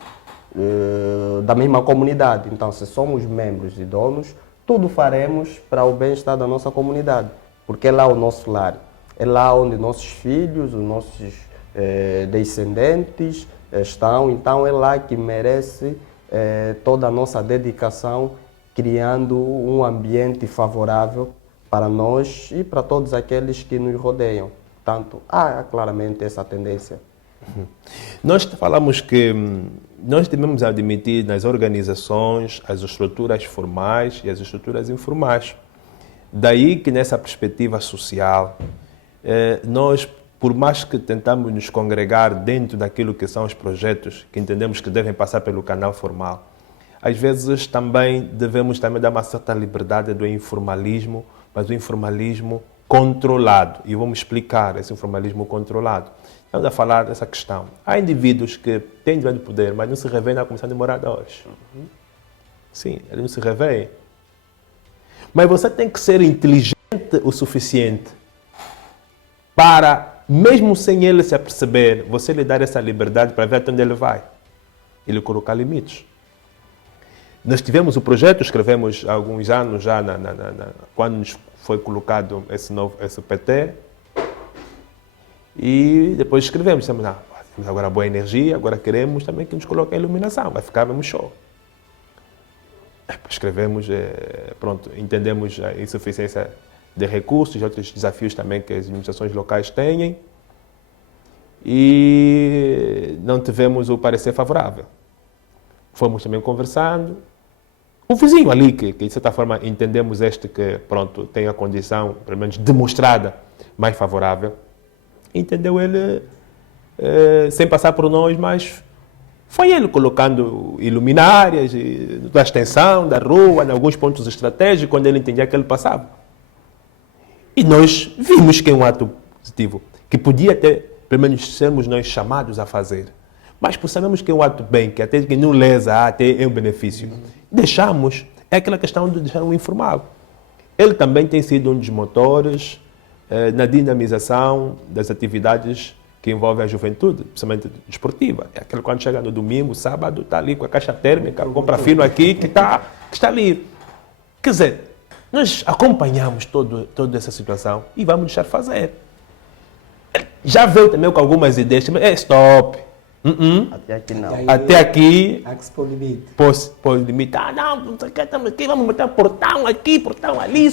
da mesma comunidade. Então, se somos membros e donos, tudo faremos para o bem-estar da nossa comunidade, porque é lá o nosso lar, é lá onde nossos filhos, os nossos descendentes estão, então é lá que merece toda a nossa dedicação, criando um ambiente favorável para nós e para todos aqueles que nos rodeiam. Portanto, há claramente essa tendência. Nós falamos que nós devemos admitir nas organizações as estruturas formais e as estruturas informais. Daí que nessa perspectiva social, nós, por mais que tentamos nos congregar dentro daquilo que são os projetos que entendemos que devem passar pelo canal formal, às vezes também devemos dar uma certa liberdade do informalismo, mas o informalismo controlado. E vamos explicar esse informalismo controlado. Estamos a falar dessa questão. Há indivíduos que têm grande poder, mas não se revêem na comissão de moradores. Sim, eles não se revêem. Mas você tem que ser inteligente o suficiente para, mesmo sem ele se aperceber, você lhe dar essa liberdade para ver até onde ele vai. E lhe colocar limites. Nós tivemos o projeto, escrevemos há alguns anos já, quando nos foi colocado esse PT, e depois escrevemos, dissemos, não, temos agora boa energia, agora queremos também que nos coloque a iluminação, vai ficar mesmo show. Escrevemos, pronto, entendemos a insuficiência de recursos e outros desafios também que as administrações locais têm, e não tivemos o parecer favorável. Fomos também conversando. O vizinho ali, que de certa forma entendemos que, pronto, tem a condição, pelo menos demonstrada, mais favorável, entendeu ele sem passar por nós, mas foi ele colocando iluminárias da extensão da rua, em alguns pontos estratégicos, quando ele entendia que ele passava. E nós vimos que é um ato positivo, que podia ter, pelo menos, sermos nós chamados a fazer. Mas por sabermos que é um ato bem, que até que não lesa, até é um benefício, deixamos, é aquela questão de deixar o informal. Ele também tem sido um dos motores na dinamização das atividades que envolvem a juventude, principalmente desportiva. É aquele quando chega no domingo, sábado, está ali com a caixa térmica, compra fino aqui, que está ali. Quer dizer, nós acompanhamos toda essa situação e vamos deixar fazer. Já veio também com algumas ideias, stop. Até aqui não. Até aqui. Há que se pôr limite. Pôs limite. Não sei o que, estamos aqui, vamos botar portão aqui, portão ali.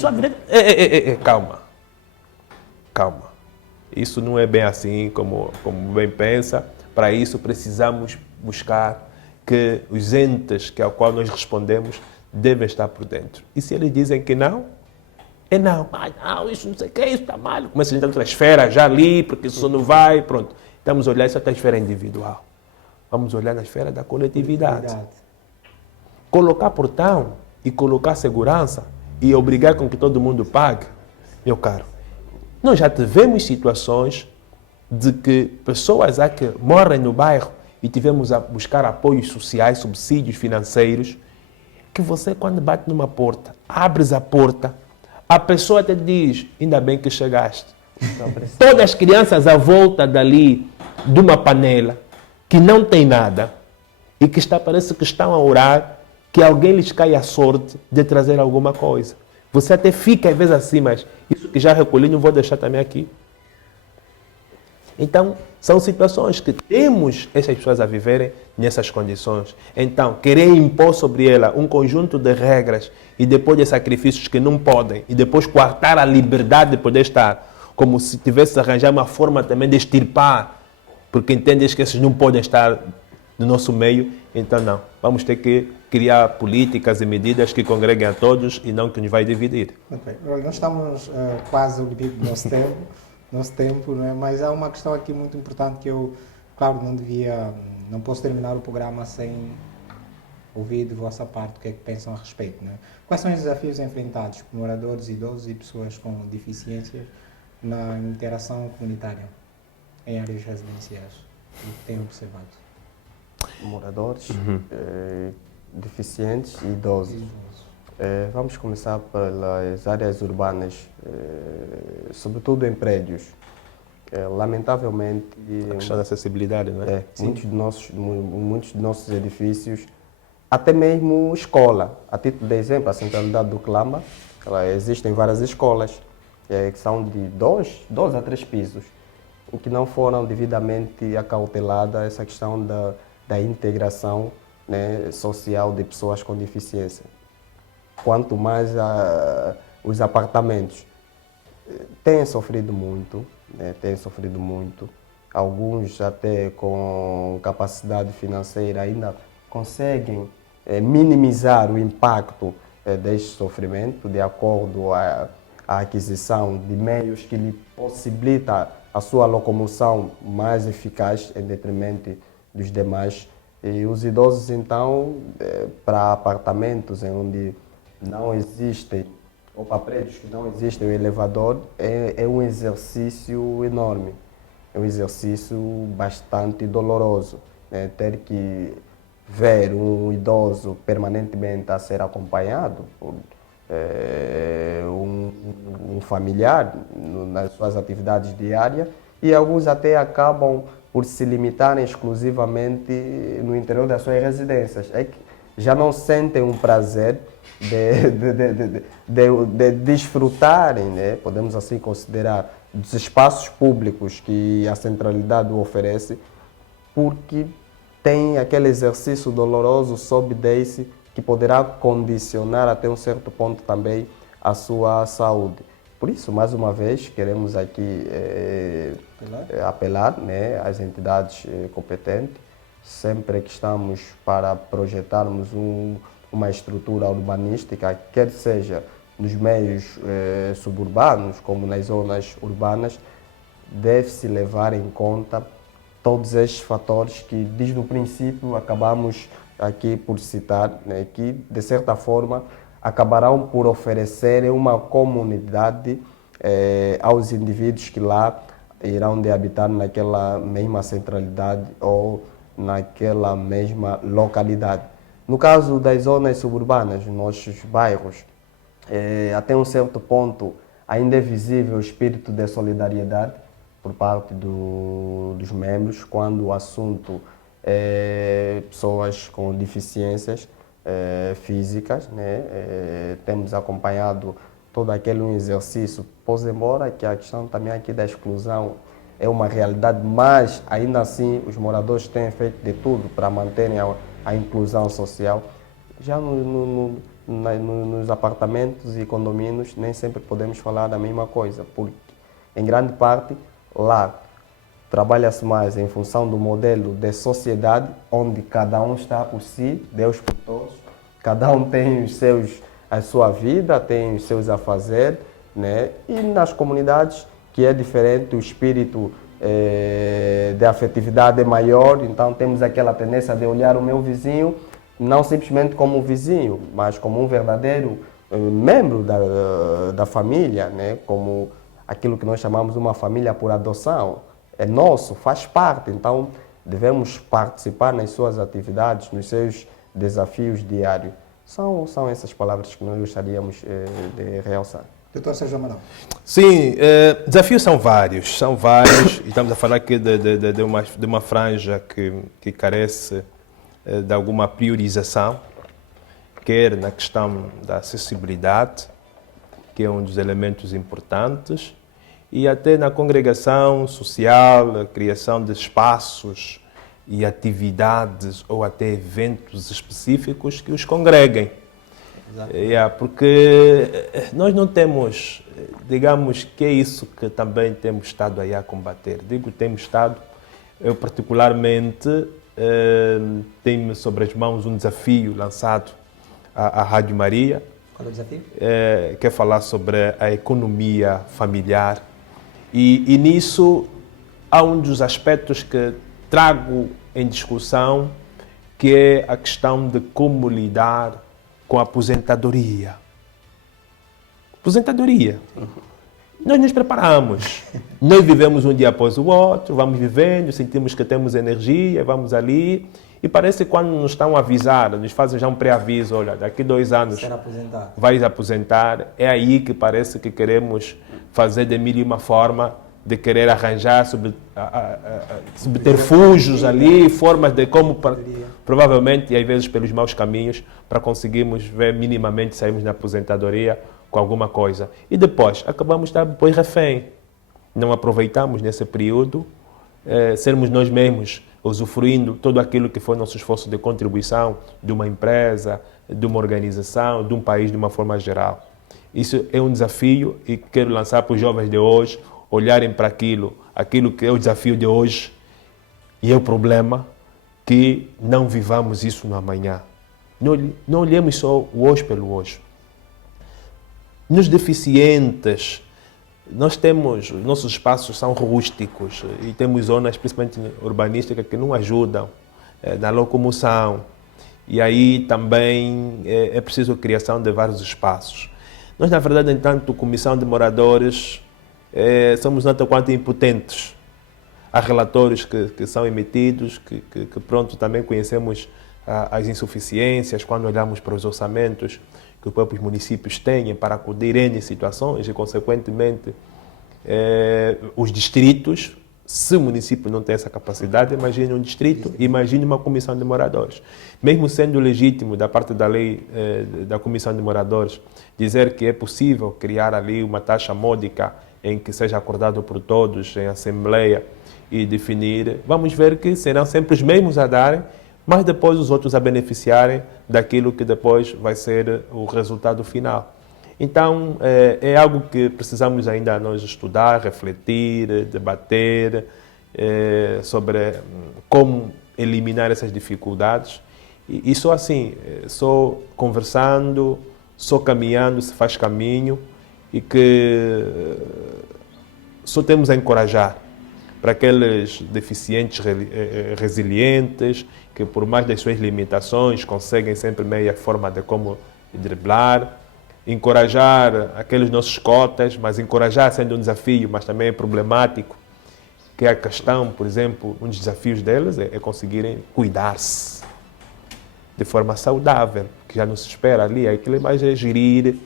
Calma. Isso não é bem assim como bem pensa. Para isso precisamos buscar que os entes ao qual nós respondemos devem estar por dentro. E se eles dizem que não, é não. Não, isso não sei o que, isso está mal. Começa a entrar outra esfera já ali, porque isso não vai, pronto. Estamos a olhar isso até a esfera individual. Vamos olhar na esfera da coletividade. Colocar portão e colocar segurança e obrigar com que todo mundo pague, meu caro. Nós já tivemos situações de que pessoas que morrem no bairro e tivemos a buscar apoios sociais, subsídios financeiros, que você, quando bate numa porta, abres a porta, a pessoa te diz, ainda bem que chegaste. Todas as crianças à volta dali, de uma panela, que não tem nada, e que parece que estão a orar, que alguém lhes caia a sorte de trazer alguma coisa. Você até fica às vezes assim, mas isso que já recolhi não vou deixar também aqui. Então, são situações que temos essas pessoas a viverem nessas condições. Então, querer impor sobre ela um conjunto de regras e depois de sacrifícios que não podem, e depois coartar a liberdade de poder estar, como se tivesse arranjar uma forma também de extirpar, porque entendes que esses não podem estar no nosso meio, então não. Vamos ter que criar políticas e medidas que congreguem a todos e não que nos vai dividir. Okay. Nós estamos quase ao limite do nosso tempo, não é? Mas há uma questão aqui muito importante que eu, claro, não posso terminar o programa sem ouvir de vossa parte o que é que pensam a respeito, não é? Quais são os desafios enfrentados por moradores, idosos e pessoas com deficiências na interação comunitária em áreas residenciais? O que têm observado? Moradores, deficientes e idosos. Vamos começar pelas áreas urbanas, sobretudo em prédios. Lamentavelmente... A questão da acessibilidade, não é? Muitos de nossos edifícios, até mesmo escola. A título de exemplo, a centralidade do Clama, existem várias escolas que são de 2 a 3 pisos, o que não foram devidamente acautelada essa questão da integração, né, social de pessoas com deficiência. Quanto mais os apartamentos têm sofrido muito, né, alguns até com capacidade financeira ainda conseguem minimizar o impacto deste sofrimento de acordo à aquisição de meios que lhe possibilita a sua locomoção mais eficaz em detrimento dos demais. E os idosos, então, para apartamentos em onde não existem, ou para prédios que não existem o elevador, é um exercício enorme, é um exercício bastante doloroso, né? Ter que ver um idoso permanentemente a ser acompanhado por um familiar nas suas atividades diárias, e alguns até acabam por se limitarem exclusivamente no interior das suas residências. É que já não sentem um prazer de desfrutarem, né? Podemos assim considerar, dos espaços públicos que a centralidade oferece, porque tem aquele exercício doloroso sob desse que poderá condicionar até um certo ponto também a sua saúde. Por isso, mais uma vez, queremos aqui apelar, né, às entidades competentes, sempre que estamos para projetarmos uma estrutura urbanística, quer seja nos meios suburbanos como nas zonas urbanas, deve-se levar em conta todos estes fatores que, desde o princípio, acabamos aqui por citar, né, que, de certa forma, acabarão por oferecer uma comunidade aos indivíduos que lá irão de habitar naquela mesma centralidade ou naquela mesma localidade. No caso das zonas suburbanas, nos nossos bairros, até um certo ponto ainda é visível o espírito de solidariedade por parte dos membros quando o assunto é pessoas com deficiências físicas, né? Temos acompanhado todo aquele exercício, pois embora que a questão também aqui da exclusão é uma realidade, mas ainda assim os moradores têm feito de tudo para manterem a inclusão social. Já nos apartamentos e condomínios nem sempre podemos falar da mesma coisa, porque em grande parte lá trabalha-se mais em função do modelo de sociedade, onde cada um está por si, Deus por todos, cada um tem a sua vida, tem os seus afazeres, né? E nas comunidades que é diferente, o espírito de afetividade é maior, então temos aquela tendência de olhar o meu vizinho não simplesmente como vizinho, mas como um verdadeiro membro da família, né? Como aquilo que nós chamamos de uma família por adoção. É nosso, faz parte, então devemos participar nas suas atividades, nos seus desafios diários. São essas palavras que nós gostaríamos de realçar. Doutor Sérgio Amaral. Sim, desafios são vários, e estamos a falar aqui de uma franja que carece de alguma priorização, quer na questão da acessibilidade, que é um dos elementos importantes, e até na congregação social, a criação de espaços e atividades ou até eventos específicos que os congreguem. Porque nós não temos, digamos que é isso que também temos estado aí a combater. Digo temos estado, eu particularmente tenho sobre as mãos um desafio lançado à Rádio Maria. Qual é o desafio? Que é falar sobre a economia familiar. E nisso há um dos aspectos que trago em discussão, que é a questão de como lidar com a aposentadoria. Aposentadoria. Nós nos preparamos. Nós vivemos um dia após o outro, vamos vivendo, sentimos que temos energia, vamos ali. E parece que quando nos estão a avisar, nos fazem já um pré-aviso, olha, daqui 2 anos vais aposentar. É aí que parece que queremos fazer de mil e uma forma de querer arranjar subterfúgios ali, formas de como, provavelmente, e às vezes pelos maus caminhos, para conseguirmos ver minimamente sairmos na aposentadoria com alguma coisa. E depois, acabamos de estar depois refém. Não aproveitamos nesse período, sermos nós mesmos usufruindo todo aquilo que foi nosso esforço de contribuição de uma empresa, de uma organização, de um país de uma forma geral. Isso é um desafio e quero lançar para os jovens de hoje olharem para aquilo que é o desafio de hoje e é o problema, que não vivamos isso no amanhã. Não olhemos só o hoje pelo hoje. Nos deficientes, nós temos, nossos espaços são rústicos e temos zonas, principalmente urbanísticas, que não ajudam na locomoção. E aí também é preciso a criação de vários espaços. Nós, na verdade, enquanto comissão de moradores, somos tanto quanto impotentes. Há relatórios que são emitidos, que pronto, também conhecemos as insuficiências quando olhamos para os orçamentos que os próprios municípios têm para acudir em situações e, consequentemente, os distritos. Se o município não tem essa capacidade, imagine um distrito, imagine uma comissão de moradores. Mesmo sendo legítimo da parte da lei da comissão de moradores dizer que é possível criar ali uma taxa módica em que seja acordado por todos em assembleia e definir, vamos ver que serão sempre os mesmos a darem, mas depois os outros a beneficiarem daquilo que depois vai ser o resultado final. Então, é algo que precisamos ainda nós estudar, refletir, debater sobre como eliminar essas dificuldades. E só assim, só conversando, só caminhando se faz caminho e que só temos a encorajar para aqueles deficientes resilientes que, por mais das suas limitações, conseguem sempre meia forma de como driblar. Encorajar aqueles nossos cotas, mas encorajar sendo um desafio, mas também é problemático, que é a questão, por exemplo, um dos desafios deles é conseguirem cuidar-se de forma saudável, que já não se espera ali, aquilo mais é gerir,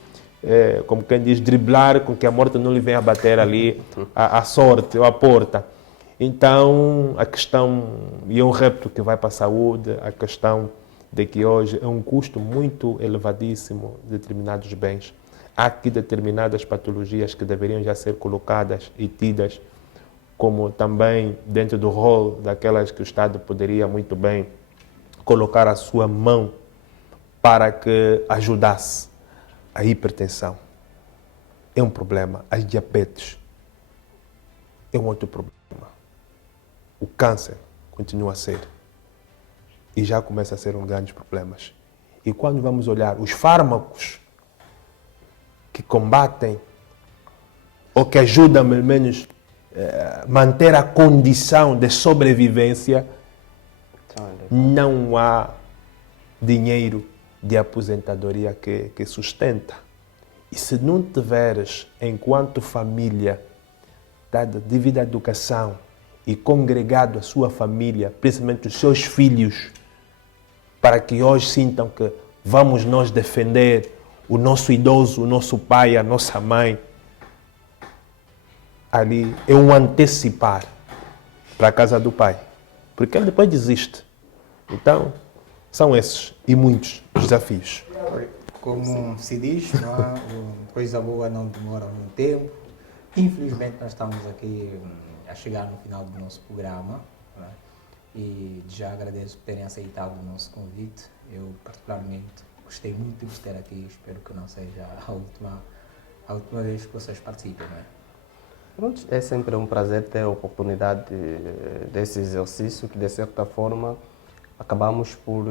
como quem diz, driblar com que a morte não lhe venha a bater ali à sorte ou à porta. Então, a questão, e é um repto que vai para a saúde, a questão de que hoje é um custo muito elevadíssimo de determinados bens. Há aqui determinadas patologias que deveriam já ser colocadas e tidas como também dentro do rol daquelas que o Estado poderia muito bem colocar a sua mão para que ajudasse. A hipertensão é um problema, a diabetes é um outro problema. O câncer continua a ser. E já começa a ser um grande problema. E quando vamos olhar os fármacos que combatem ou que ajudam, pelo menos, manter a condição de sobrevivência, não há dinheiro de aposentadoria que sustenta. E se não tiveres, enquanto família, dada devida educação e congregado a sua família, principalmente os seus filhos, para que hoje sintam que vamos nós defender o nosso idoso, o nosso pai, a nossa mãe. Ali é um antecipar para a casa do pai, porque ele depois desiste. Então, são esses e muitos desafios. Como se diz, não é? Coisa boa não demora muito tempo. Infelizmente, nós estamos aqui a chegar no final do nosso programa. Não é? E já agradeço por terem aceitado o nosso convite. Eu, particularmente, gostei muito de vos ter aqui. Espero que não seja a última vez que vocês participem. Não é? Pronto, é sempre um prazer ter a oportunidade desse exercício que, de certa forma, acabamos por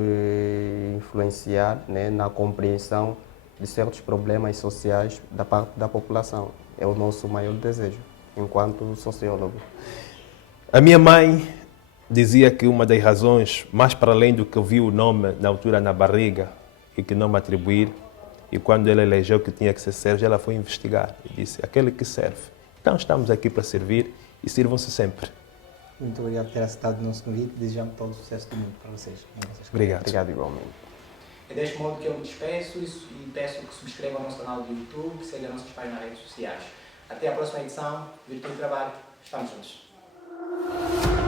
influenciar, né, na compreensão de certos problemas sociais da parte da população. É o nosso maior desejo, enquanto sociólogo. A minha mãe dizia que uma das razões, mais para além do que eu vi o nome na altura na barriga e que não me atribuir, e quando ela elegeu que tinha que ser Sérgio, ela foi investigar e disse, aquele que serve. Então estamos aqui para servir e sirvam-se sempre. Muito obrigado por ter aceitado o nosso convite. Desejamos todo o sucesso do mundo para vocês. Obrigado. Obrigado igualmente. É deste modo que eu me despeço e peço que subscrevam o nosso canal do YouTube, que sigam nossas páginas nas redes sociais. Até a próxima edição. Virtude e Trabalho. Estamos juntos.